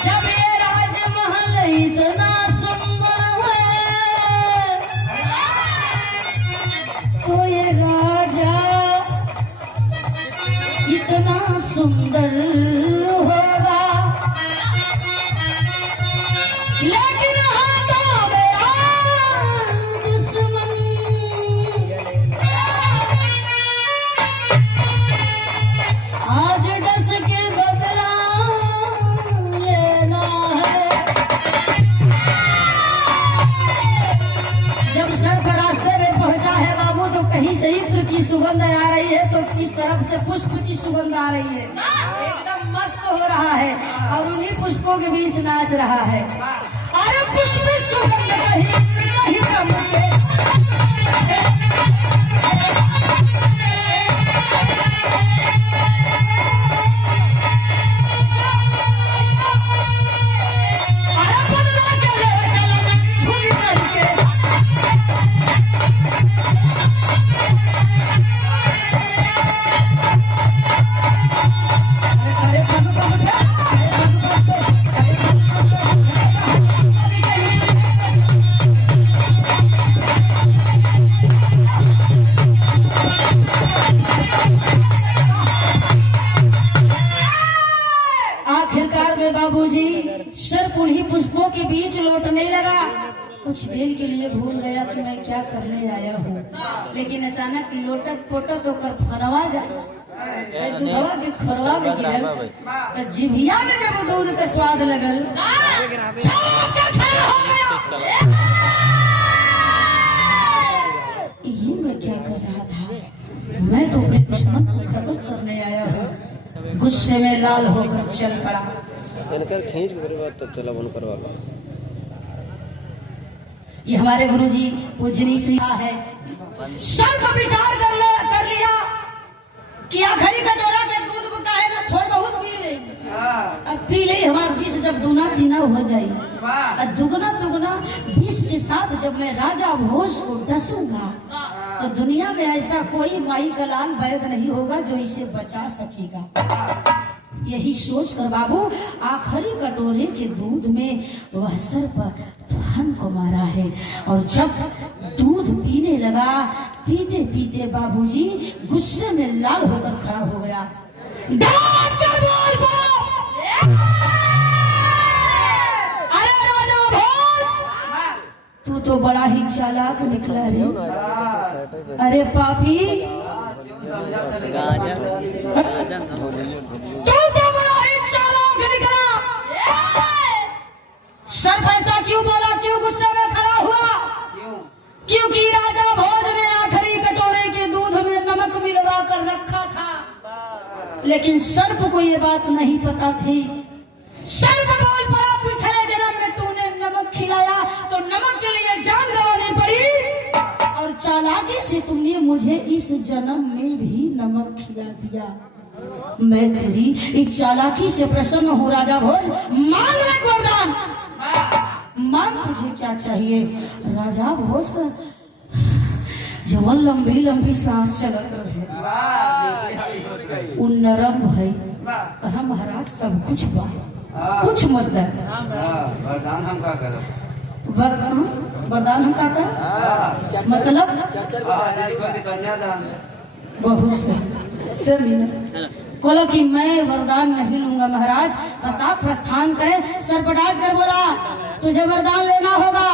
जब ये राजमहल सुंदर होगा, लेकिन हाथों में दुश्मन। आज डस के बदला लेना है। जब सर्प रास्ते में पहुंचा है बाबू, तो कहीं से इत्र की सुगंध आ रही है, तो किस तरफ से पुष्प की सुगंध आ रही है। एकदम मस्त हो रहा है और उन्हीं पुष्पों के बीच नाच रहा है। अरे पुष्प सुगंध कहीं कहीं कम के। बाबूजी सर्प उन्हीं पुष्पों के बीच लौटने लगा। कुछ देर के लिए भूल गया कि मैं क्या करने आया हूँ, लेकिन अचानक लोटक पोटक होकर फरवा जा दूधवा के खरवा में गिरल, तो जिभिया में जब दूध का स्वाद लगल, खड़ा हो गया। ये मैं क्या कर रहा था? मैं तो अपने दुश्मन को खत्म करने आया हूँ। गुस्से में लाल होकर चल पड़ा। खींच तो चला बंद करवा लो। ये हमारे गुरुजी पूजनी श्री है। सर्प विचार कर लिया कि आखिरी कटोरा के दूध को काहे ना थोड़ा बहुत पी ले। अब पी ले, हमारा विष जब दुना तीना हो जाए, दुगना दुगना विष के साथ जब मैं राजा भोज को डसूंगा, तो दुनिया में ऐसा कोई माई का लाल वैद नहीं होगा जो इसे बचा सकेगा। यही सोच कर बाबू आखिरी कटोरे के दूध में वह सर्प फन को मारा है, और जब दूध पीने लगा, पीते पीते बाबूजी गुस्से में लाल होकर खड़ा हो गया। अरे राजा भोज, तू तो बड़ा ही चालाक निकला रे। अरे पापी, तू तो बड़ा ही चालाक निकला। सर्प ऐसा क्यों बोला, क्यों गुस्से में खड़ा हुआ? क्योंकि राजा भोज ने आखिरी कटोरे के दूध में नमक मिलवा कर रखा था, लेकिन सर्प को ये बात नहीं पता थी। सर्प बोल पड़ा, पिछले जन्म में तूने नमक खिलाया तो नमक के लिए जान गंवानी पड़ी, और चालाकी से तुमने मुझे इस जन्म में भी नमक खिला दिया। मैं तेरी इस चालाकी से प्रसन्न हूँ राजा भोज। मांग ले वरदान, मांग, तुझे क्या चाहिए? राजा भोज का जवन लंबी लंबी सांस चलत रहे, उन नरम है। कहा महाराज सब कुछ बा, कुछ मत दे। वरदान हम का करो? वरदान हम का कर? मतलब बहुत से मिले बोला कि मैं वरदान नहीं लूंगा महाराज, बस आप प्रस्थान करें। सर्प डांट कर बोला, तुझे वरदान लेना होगा।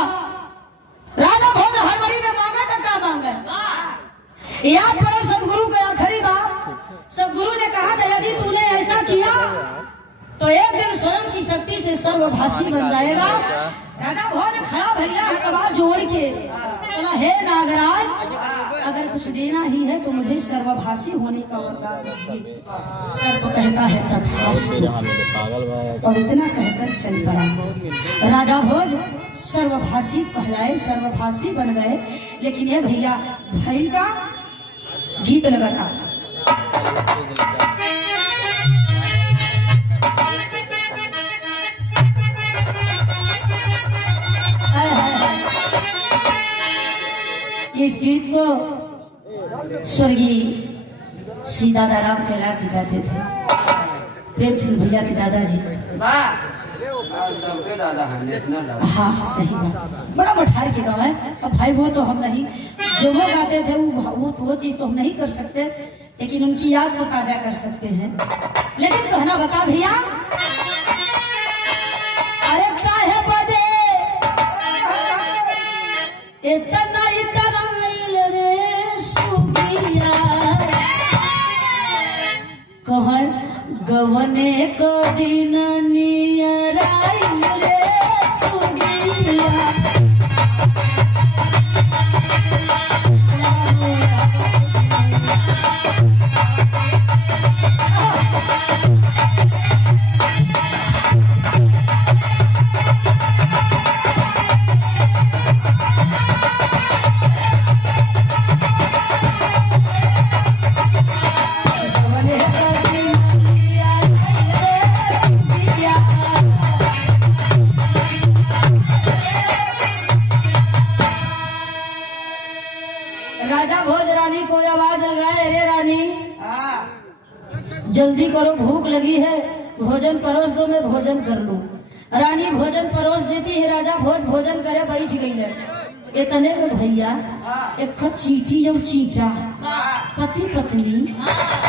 राजा भोज हड़बड़ी में मांगा तो क्या मांगा? याद पड़े सदगुरु के आखिरी बात। सदगुरु ने कहा था यदि तूने ऐसा किया तो एक दिन स्वयं की शक्ति से सर्वभाषी बन जाएगा। राजा भोज खड़ा भैया कबाल जोड़ के बोला, हे नागराज, अगर कुछ देना ही है तो मुझे सर्वभाषी होने का वरदान दीजिए। सर्प कहता है तथास्तु, और इतना कहकर चल पड़ा। राजा भोज सर्वभाषी कहलाए, सर्वभाषी बन गए। लेकिन ये भैया भाई का गीत लगा था। इस गीत को स्वर्गीय श्री दादा राम कैलाश जी गाते थे, प्रेमचंद भैया के दादाजी। हाँ सही बात, बड़ा मठार के गाँव है। अब भाई वो तो हम नहीं, जो वो गाते थे वो चीज तो हम नहीं कर सकते, लेकिन उनकी याद को ताजा कर सकते हैं। लेकिन कहना बता भैया, अरे काहे बदे इतना इतराइल रे सुबिया, कह गवने को दिन नियराइल रे सुबिया। राजा भोज रानी को आवाज लगाए, अरे रानी जल्दी करो, भूख लगी है, भोजन परोस दो, मैं भोजन कर लूं। रानी भोजन परोस देती है, राजा भोज भोजन करे बैठ गई है। इतने में भैया एक चीटी जो चीटा पति पत्नी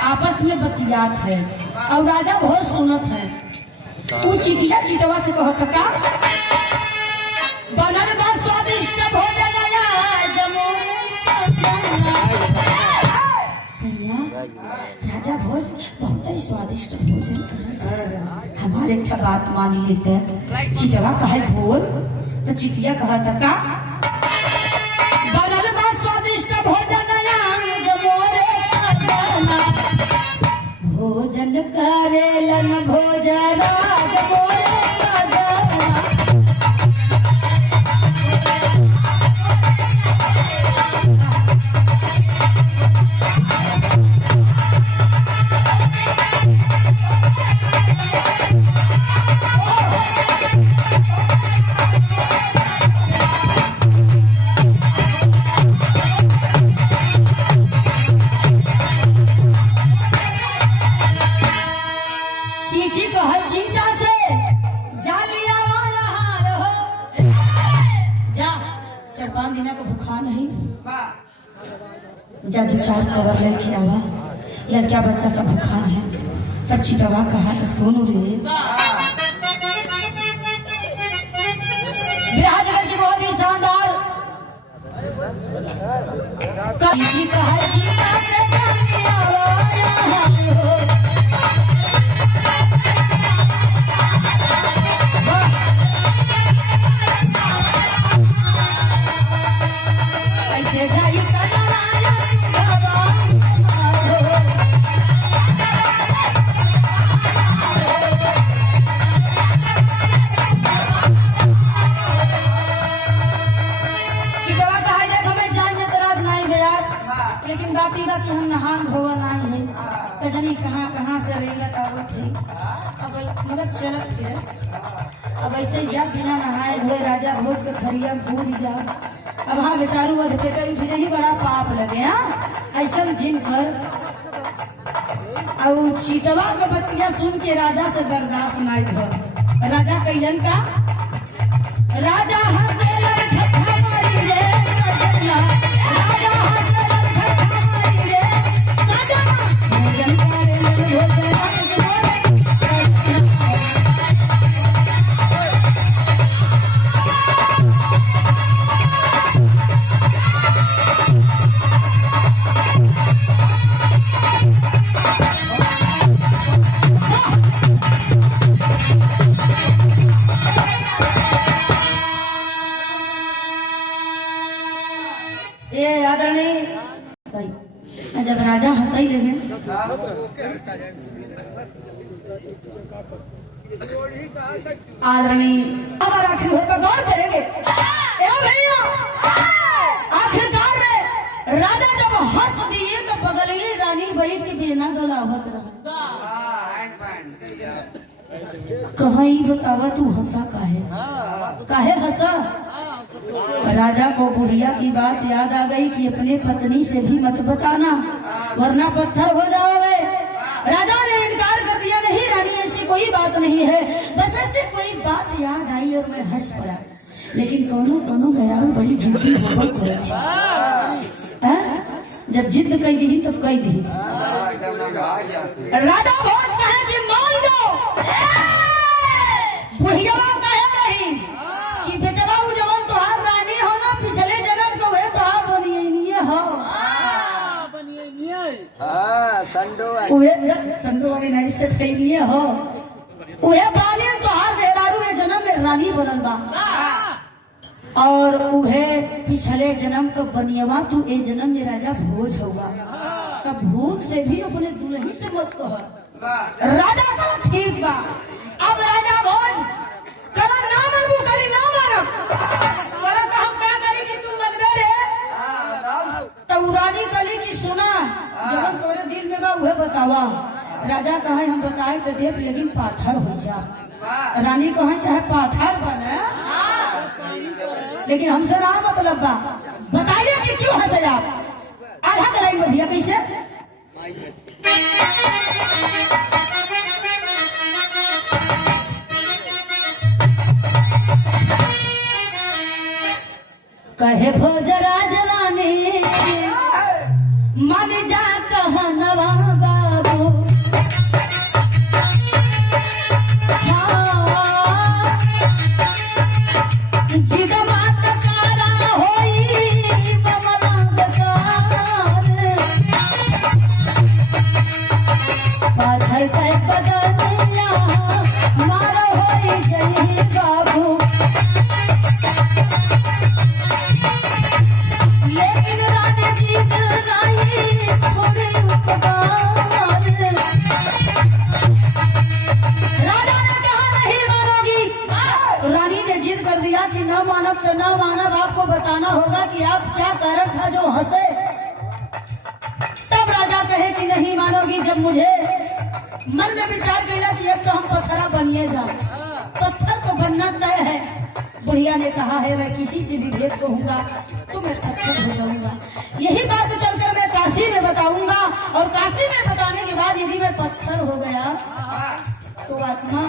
आपस में बतियात है और राजा भोज सुनत है। वो चीटिया चीटवा से कहत का, बनल बा स्वादिष्ट भोजन राजा भोज बहुत ही स्वादिष्ट भोजन कर, हमारे एक बात मान लेते हैं। चिटवा कहे बोल, तो चिटिया कहा था का, बनल बा स्वादिष्ट भोजन भोजन करेलन भोजरा जमोरे सजना। जा 2-4 कवर लेके आवा, लड़का बच्चा सब भूखा है। तब चिटवा कहा तो सोनू रे, विराजगढ़ की बहुत ही शानदार कभी कहा चीता से ऐसे जाई लेकिन बाती बा कि हम नहान धोवन आए हैं, कजनी कहाँ से रेंगत आवत है। अब मतलब चलत है, अब ऐसे ही जब बिना नहाए हुए राजा भोज के खरिया भूल जा। अब हाँ बेचारू अधपेटा उठ जाही, बड़ा पाप लगे। हाँ ऐसा जिन पर और चीटवा के बतिया सुन के राजा से बर्दाश्त नहीं भर। राजा कैलन का, राजा हंसे ये आदरणीय, जब राजा हंसाई लगे आदरणीय आखिर हो तो गौर करेंगे। भैया आखिरकार में राजा जब हंस दिए तो बगलिए रानी बैठ के बेना डोलावत रहा। कहीं बतावा तू हंसा काहे हंसा? राजा को बुढ़िया की बात याद आ गई कि अपने पत्नी से भी मत बताना वरना पत्थर हो जाओगे। राजा ने इनकार कर दिया, नहीं रानी ऐसी कोई बात नहीं है, बस ऐसे कोई बात याद आई और मैं हंस पड़ा। लेकिन कोनो गया बड़ी जिंदगी जब जिद कही दी तो कही दी। राजा भोज कहे कि मान जाओ। बुढ़िया कहे रही कि बेटवा वो जवन तोहार रानी हो ना पिछले जन्म को हुए तो आप बनिए हो। संडो वाली नहीं से ठहरिए हो उहे बाली तोहार बेरारू ये जन्म में रानी बनल बा और उहे पिछले जन्म का बनियवा तू ए जन्म में राजा भोज हुआ का भूत से भी अपने दुल्ही से मत कह। राजा का ठीक बा। अब राजा भोज कल ना मनबू करी ना मानब कल का हम क्या करी कि तू मनबे रे तो रानी कली की सुना जब तोरे दिल में बा उहे बतावा। राजा कहे हम बताए तो देव लेकिन पाथर हो जा। रानी कहे चाहे पाथर बने लेकिन हमसे ना मतलब बा। बताइए कि क्यों हंसे आप। आधा कलाई में भैया कैसे कहे भोजराज रानी मन जा कहनवा बाबू जिद मात कारा होई बमला बकार पाथर के बदनिया मार होई गई बाबू। लेकिन रानी जिद नहीं छोड़ी उस बार। राजा ने कहा नहीं मानोगी। रानी ने जिद कर दिया कि न मानब तो न मानब आपको बताना होगा कि आप क्या कारण था जो हंसे। तब राजा कहे कि नहीं मानोगी। जब मुझे मन में विचार किया कि अब तो हम पत्थरा बनिए जाओ पत्थर तो बनना तय है। बुढ़िया ने कहा है मैं किसी से भी भेद कहूंगा तो मैं पत्थर हो जाऊंगा। यही बात चलकर मैं काशी में बताऊंगा और काशी में बताने के बाद यदि मैं पत्थर हो गया तो आत्मा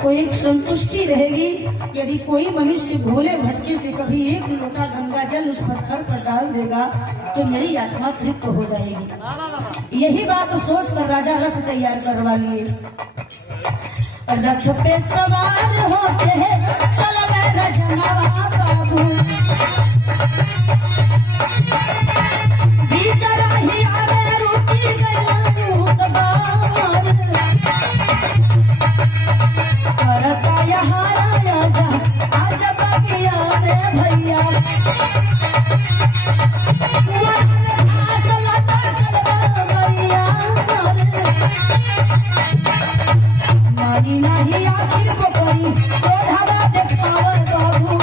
को एक संतुष्टि रहेगी। यदि कोई मनुष्य भोले भटके से कभी एक लोटा गंगा जल उस पत्थर पर डाल देगा तो मेरी आत्मा तृप्त हो जाएगी। यही बात सोच कर राजा रथ तैयार करवा लिए। रथ पे सवार होते हैं चल रजनवा बाबू बीच रहिया में रुकी गई सवार करता यहाँ राजा आज बगिया में भैया नहीं आखिर को करी तो ढाबा देखावर बाबू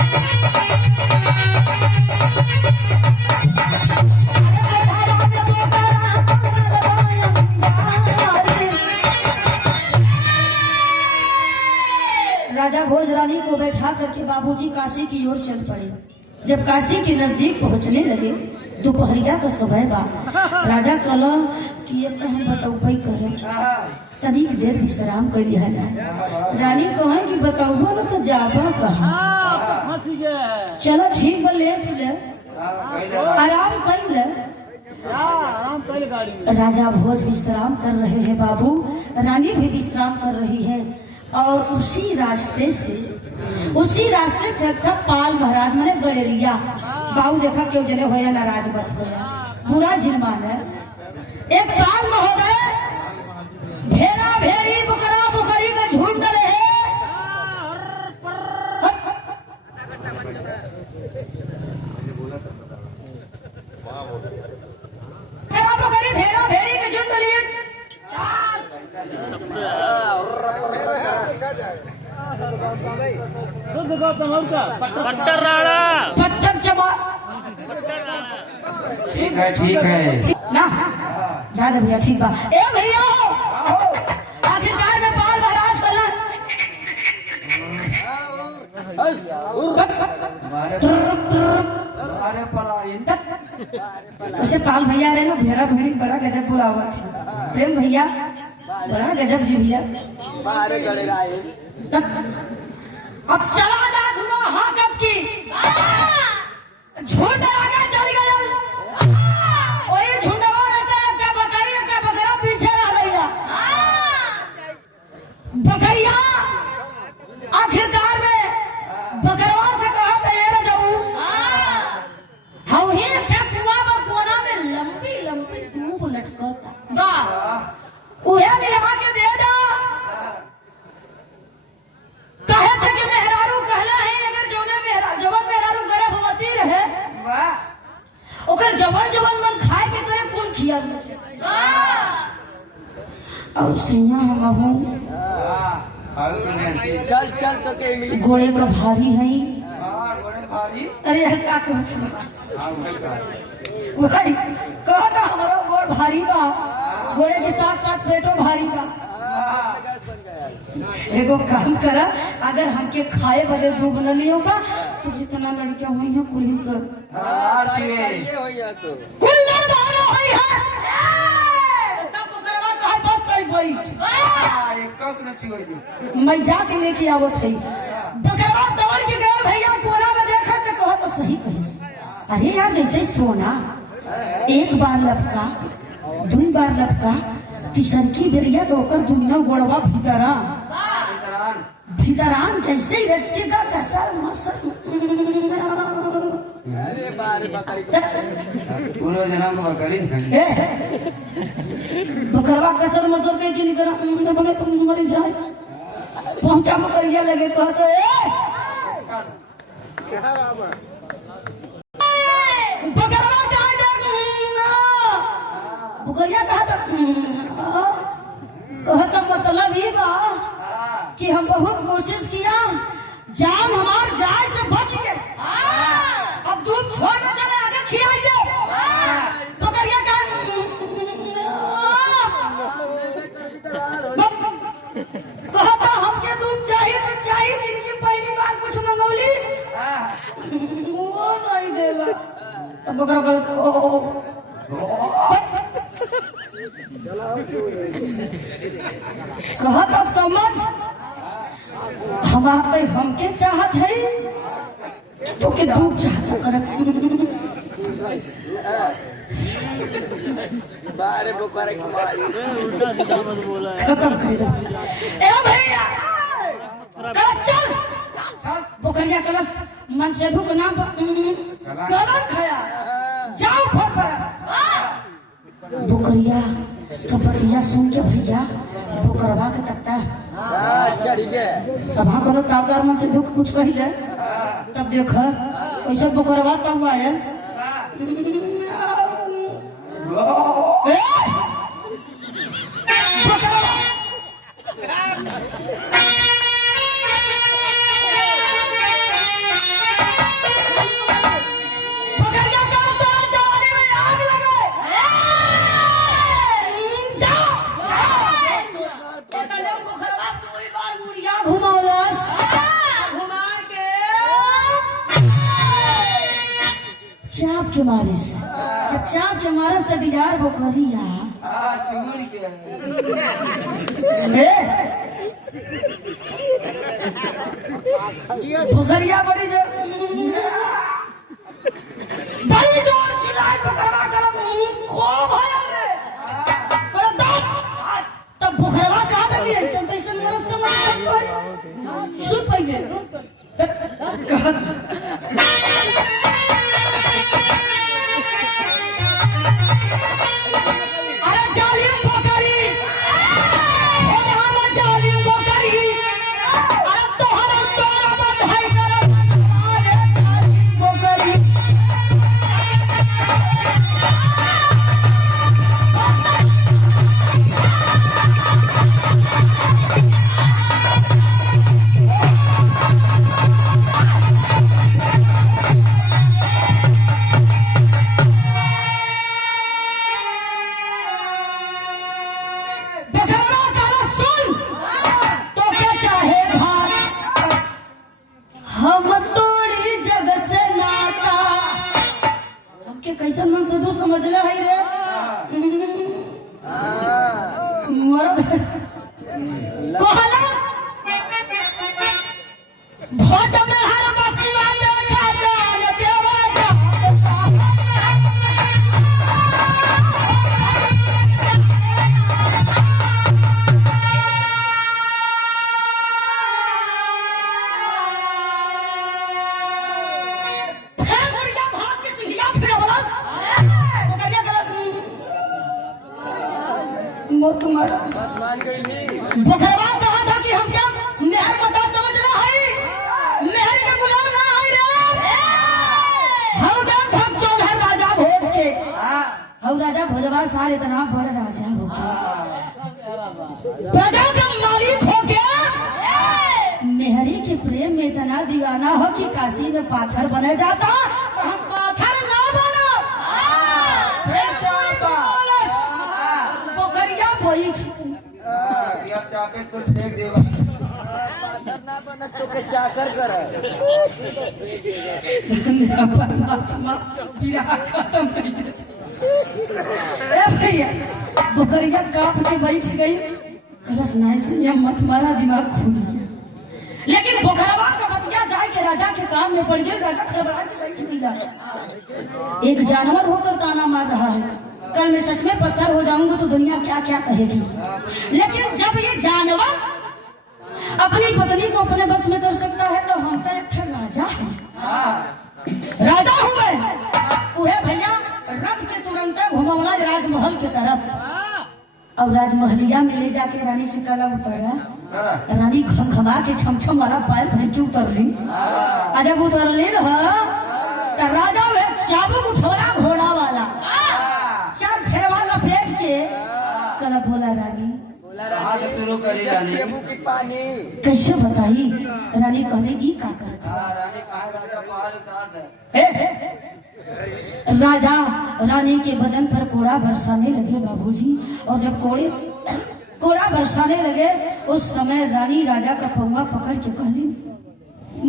राजा भोज रानी को बैठा करके बाबूजी काशी की ओर चल पड़े। जब काशी के नजदीक पहुंचने लगे दोपहरिया का समय बा। राजा कहला कि अब तो हम बतौबई करे तनिक देर विश्राम कर लिया जाए। रानी कहे कि बताऊबो ना तो जाबा कहा। चलो ठीक है लेट ले आराम कर ले। राजा भोज विश्राम कर रहे हैं बाबू रानी भी विश्राम कर रही है और उसी रास्ते ठक पाल महाराज मैंने गड़ेरिया बाबू देखा क्यों जले होया नाराज मत होया बुरा जिलमान है। एक पाल महोदय भेड़ा भेड़ी बुकरा बुकरी का झुंड रहे बुकरी भेड़ा भेड़ी के झुंड लिए शुद्ध गौतम का पट्टर राणा पट्टर चबा ठीक है ना ज्यादा भैया ठीक बा। ए भैया आखिरकार में पाल महाराज कला उसे पाल भैया रहे ना भेड़ा भेड़ी बड़ा गजब बुलावा था। प्रेम भैया बड़ा गजब जी भैया। अब चला जा धुआ हाकत की झूठ आगे चल गया वही और सैया हम हूँ चल चल तो के मिली घोड़े का भारी है। घोड़े भारी अरे यार का कहत भाई कहता हमारा गोड़ भारी बा, घोड़े के साथ साथ पेटो भारी बा। एगो काम करा, अगर हमके खाए बदे दूध न लियो बा तो जितना लड़कियां हुई हैं कुल कर कुल लड़वाना हुई है तब करवा कहे बस कहीं बैठ मैं जाके लेके आवत है। बकरवा दौड़ के गए भैया कोना में देखा तो कहा तो सही कही। अरे यार जैसे सोना एक बार लपका दुई बार लपका तीसरकी बेरिया तो ओकर दुनिया गोड़वा भीतरान जैसे ही रचकेगा कसर मसर पूरा जन्म बकरी बकरवा कसर मसर कह के निकल बने तुम मर जाए पहुंचा मकरिया लगे कहते बकरवा बुकरिया कहता मतलब ही बा कि हम बहुत कोशिश किया जान हमार जाए से बच गए, अब दूध छोड़ के चले आगे खिलाइए। बुकरिया कहता हमके दूध चाहिए तो चाहिए, जिनकी पहली बार कुछ मंगौली वो नहीं देगा। अब बकरा कहता समझ हम हमके चाहत है तो के डूब चाहत कर खत्म कर दो। ए भैया चल बुकरिया कलश मन से भूख ना कलर खाया जाओ फट पर बुकरिया कपड़िया सुन के भैया बुकरवा के तकता अब हाँ करो ताबदार में से दुख कुछ कही दे तब देख वैसे बुकरवा तब हुआ है। चाप के मारिस चाप के मारिस तो डिजार बुकरिया बुकरिया बड़ी जोर चिल्लाए बुकरवा कर को भया रे तब बुकरवा कहा था कि ऐसा तैसे मेरा समझ मत कोई सुन पाइए कैसन मन से दूर समझ ले है रे मरद कहलस भोज में हर बसुआ देखा जान देवा तुम्हारा बकरवा कहा था कि हम क्या मेहर मता समझ रहा है मेहर के गुलाम ना है रे हम भक्त चौधर राजा भोज के और राजा भोजवा सार इतना बड़ राजा हो प्रजा का मालिक हो गया, मेहरी के प्रेम में इतना दीवाना हो कि काशी में पाथर बने जाता, हम पाथर ना बनो। पोखरिया बैठ चापे कुछ फेंक देवा पाथर ना बना तो के चाकर कर खत्म कर दे। भैया बकरिया कांप के बैठ गई, कलश नहीं से मत मारा, दिमाग खुल गया। लेकिन बोखरवा का बतिया जाए के राजा के काम में पड़ गया, राजा खड़बड़ा के बैठ गया। एक जानवर होकर ताना मार रहा है, कल मैं सच में पत्थर हो जाऊंगा तो दुनिया क्या क्या कहेगी। लेकिन जब ये जानवर अपनी पत्नी को अपने बस में कर सकता है तो हम तो एक राजा है, राजा हूँ मैं। वह भैया रथ के तुरंत घुमौला राजमहल की तरफ, और राजमहलिया में ले जाके रानी से कला उतरा। रानी घमघमा के छमछम वाला पायल पहन के उतरली। जब उतरली न तो राजा वे चाबुक उठौला घोड़ा वाला, चार फेरवा लपेट के कला बोला रानी से शुरू करी रानी की पानी कैसे बताई। रानी कहने का करती रानी कहा राजा पाल उतार दे। राजा रानी के बदन पर कोड़ा बरसाने लगे बाबूजी, और जब कोड़ा बरसाने लगे उस समय रानी राजा का पौवा पकड़ के कहली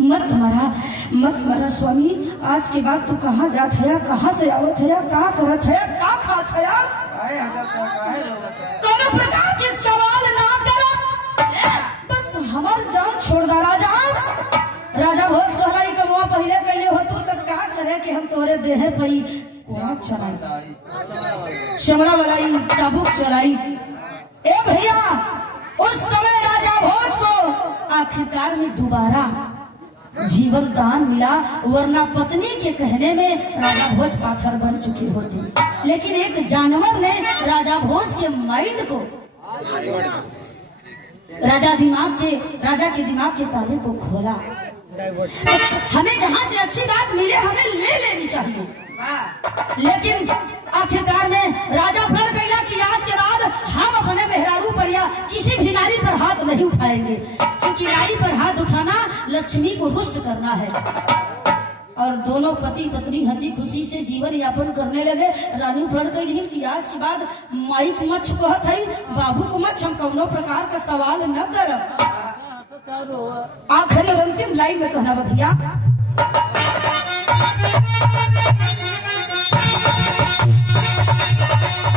मत मरा स्वामी, आज के बाद तू कहाँ जात है, कहाँ से आवत है, का करत है, का खात है, कोनो प्रकार के सवाल ना कर, बस हमार जान छोड़ दा राजा। राजा भोज कहला ई कमवा पहले कैले हो तू तब का करे कि हम तोरे देहे पई कोड़ा चलाई, चमड़ा वालाई चाबुक चलाई। ए भैया उस समय राजा भोज को आखिरकार में दोबारा जीवन दान मिला, वरना पत्नी के कहने में राजा भोज पाथर बन चुके होते। लेकिन एक जानवर ने राजा भोज के माइंड को, राजा के दिमाग के ताले को खोला। हमें जहाँ से अच्छी बात मिले हमें ले लेनी चाहिए। लेकिन आखिरकार में राजा प्रण कैला कि आज के बाद हम अपने मेहरारू पर या किसी भी नारी पर हाथ नहीं उठाएंगे, क्योंकि नारी पर हाथ उठाना लक्ष्मी को रुष्ट करना है। और दोनों पति पत्नी हंसी खुशी से जीवन यापन करने लगे। रानी प्रण कैली कि आज के बाद माई को मत कहत है, बाबू को मत, हम कौनो प्रकार का सवाल न करब। आखिरी और अंतिम लाइन में कहना भैया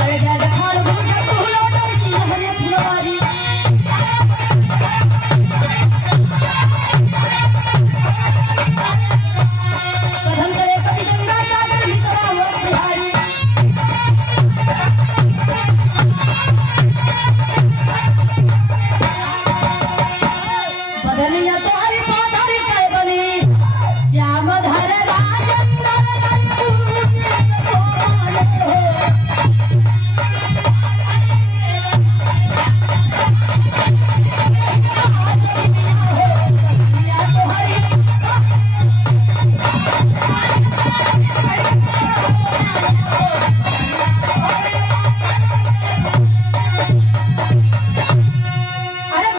अरे ज्यादा खाल भूसा फूलो डरसी हमें फुलवारी कदम करे कभी गंगा सागर भीतरा हो बिहारी बदलिया तुम्हारी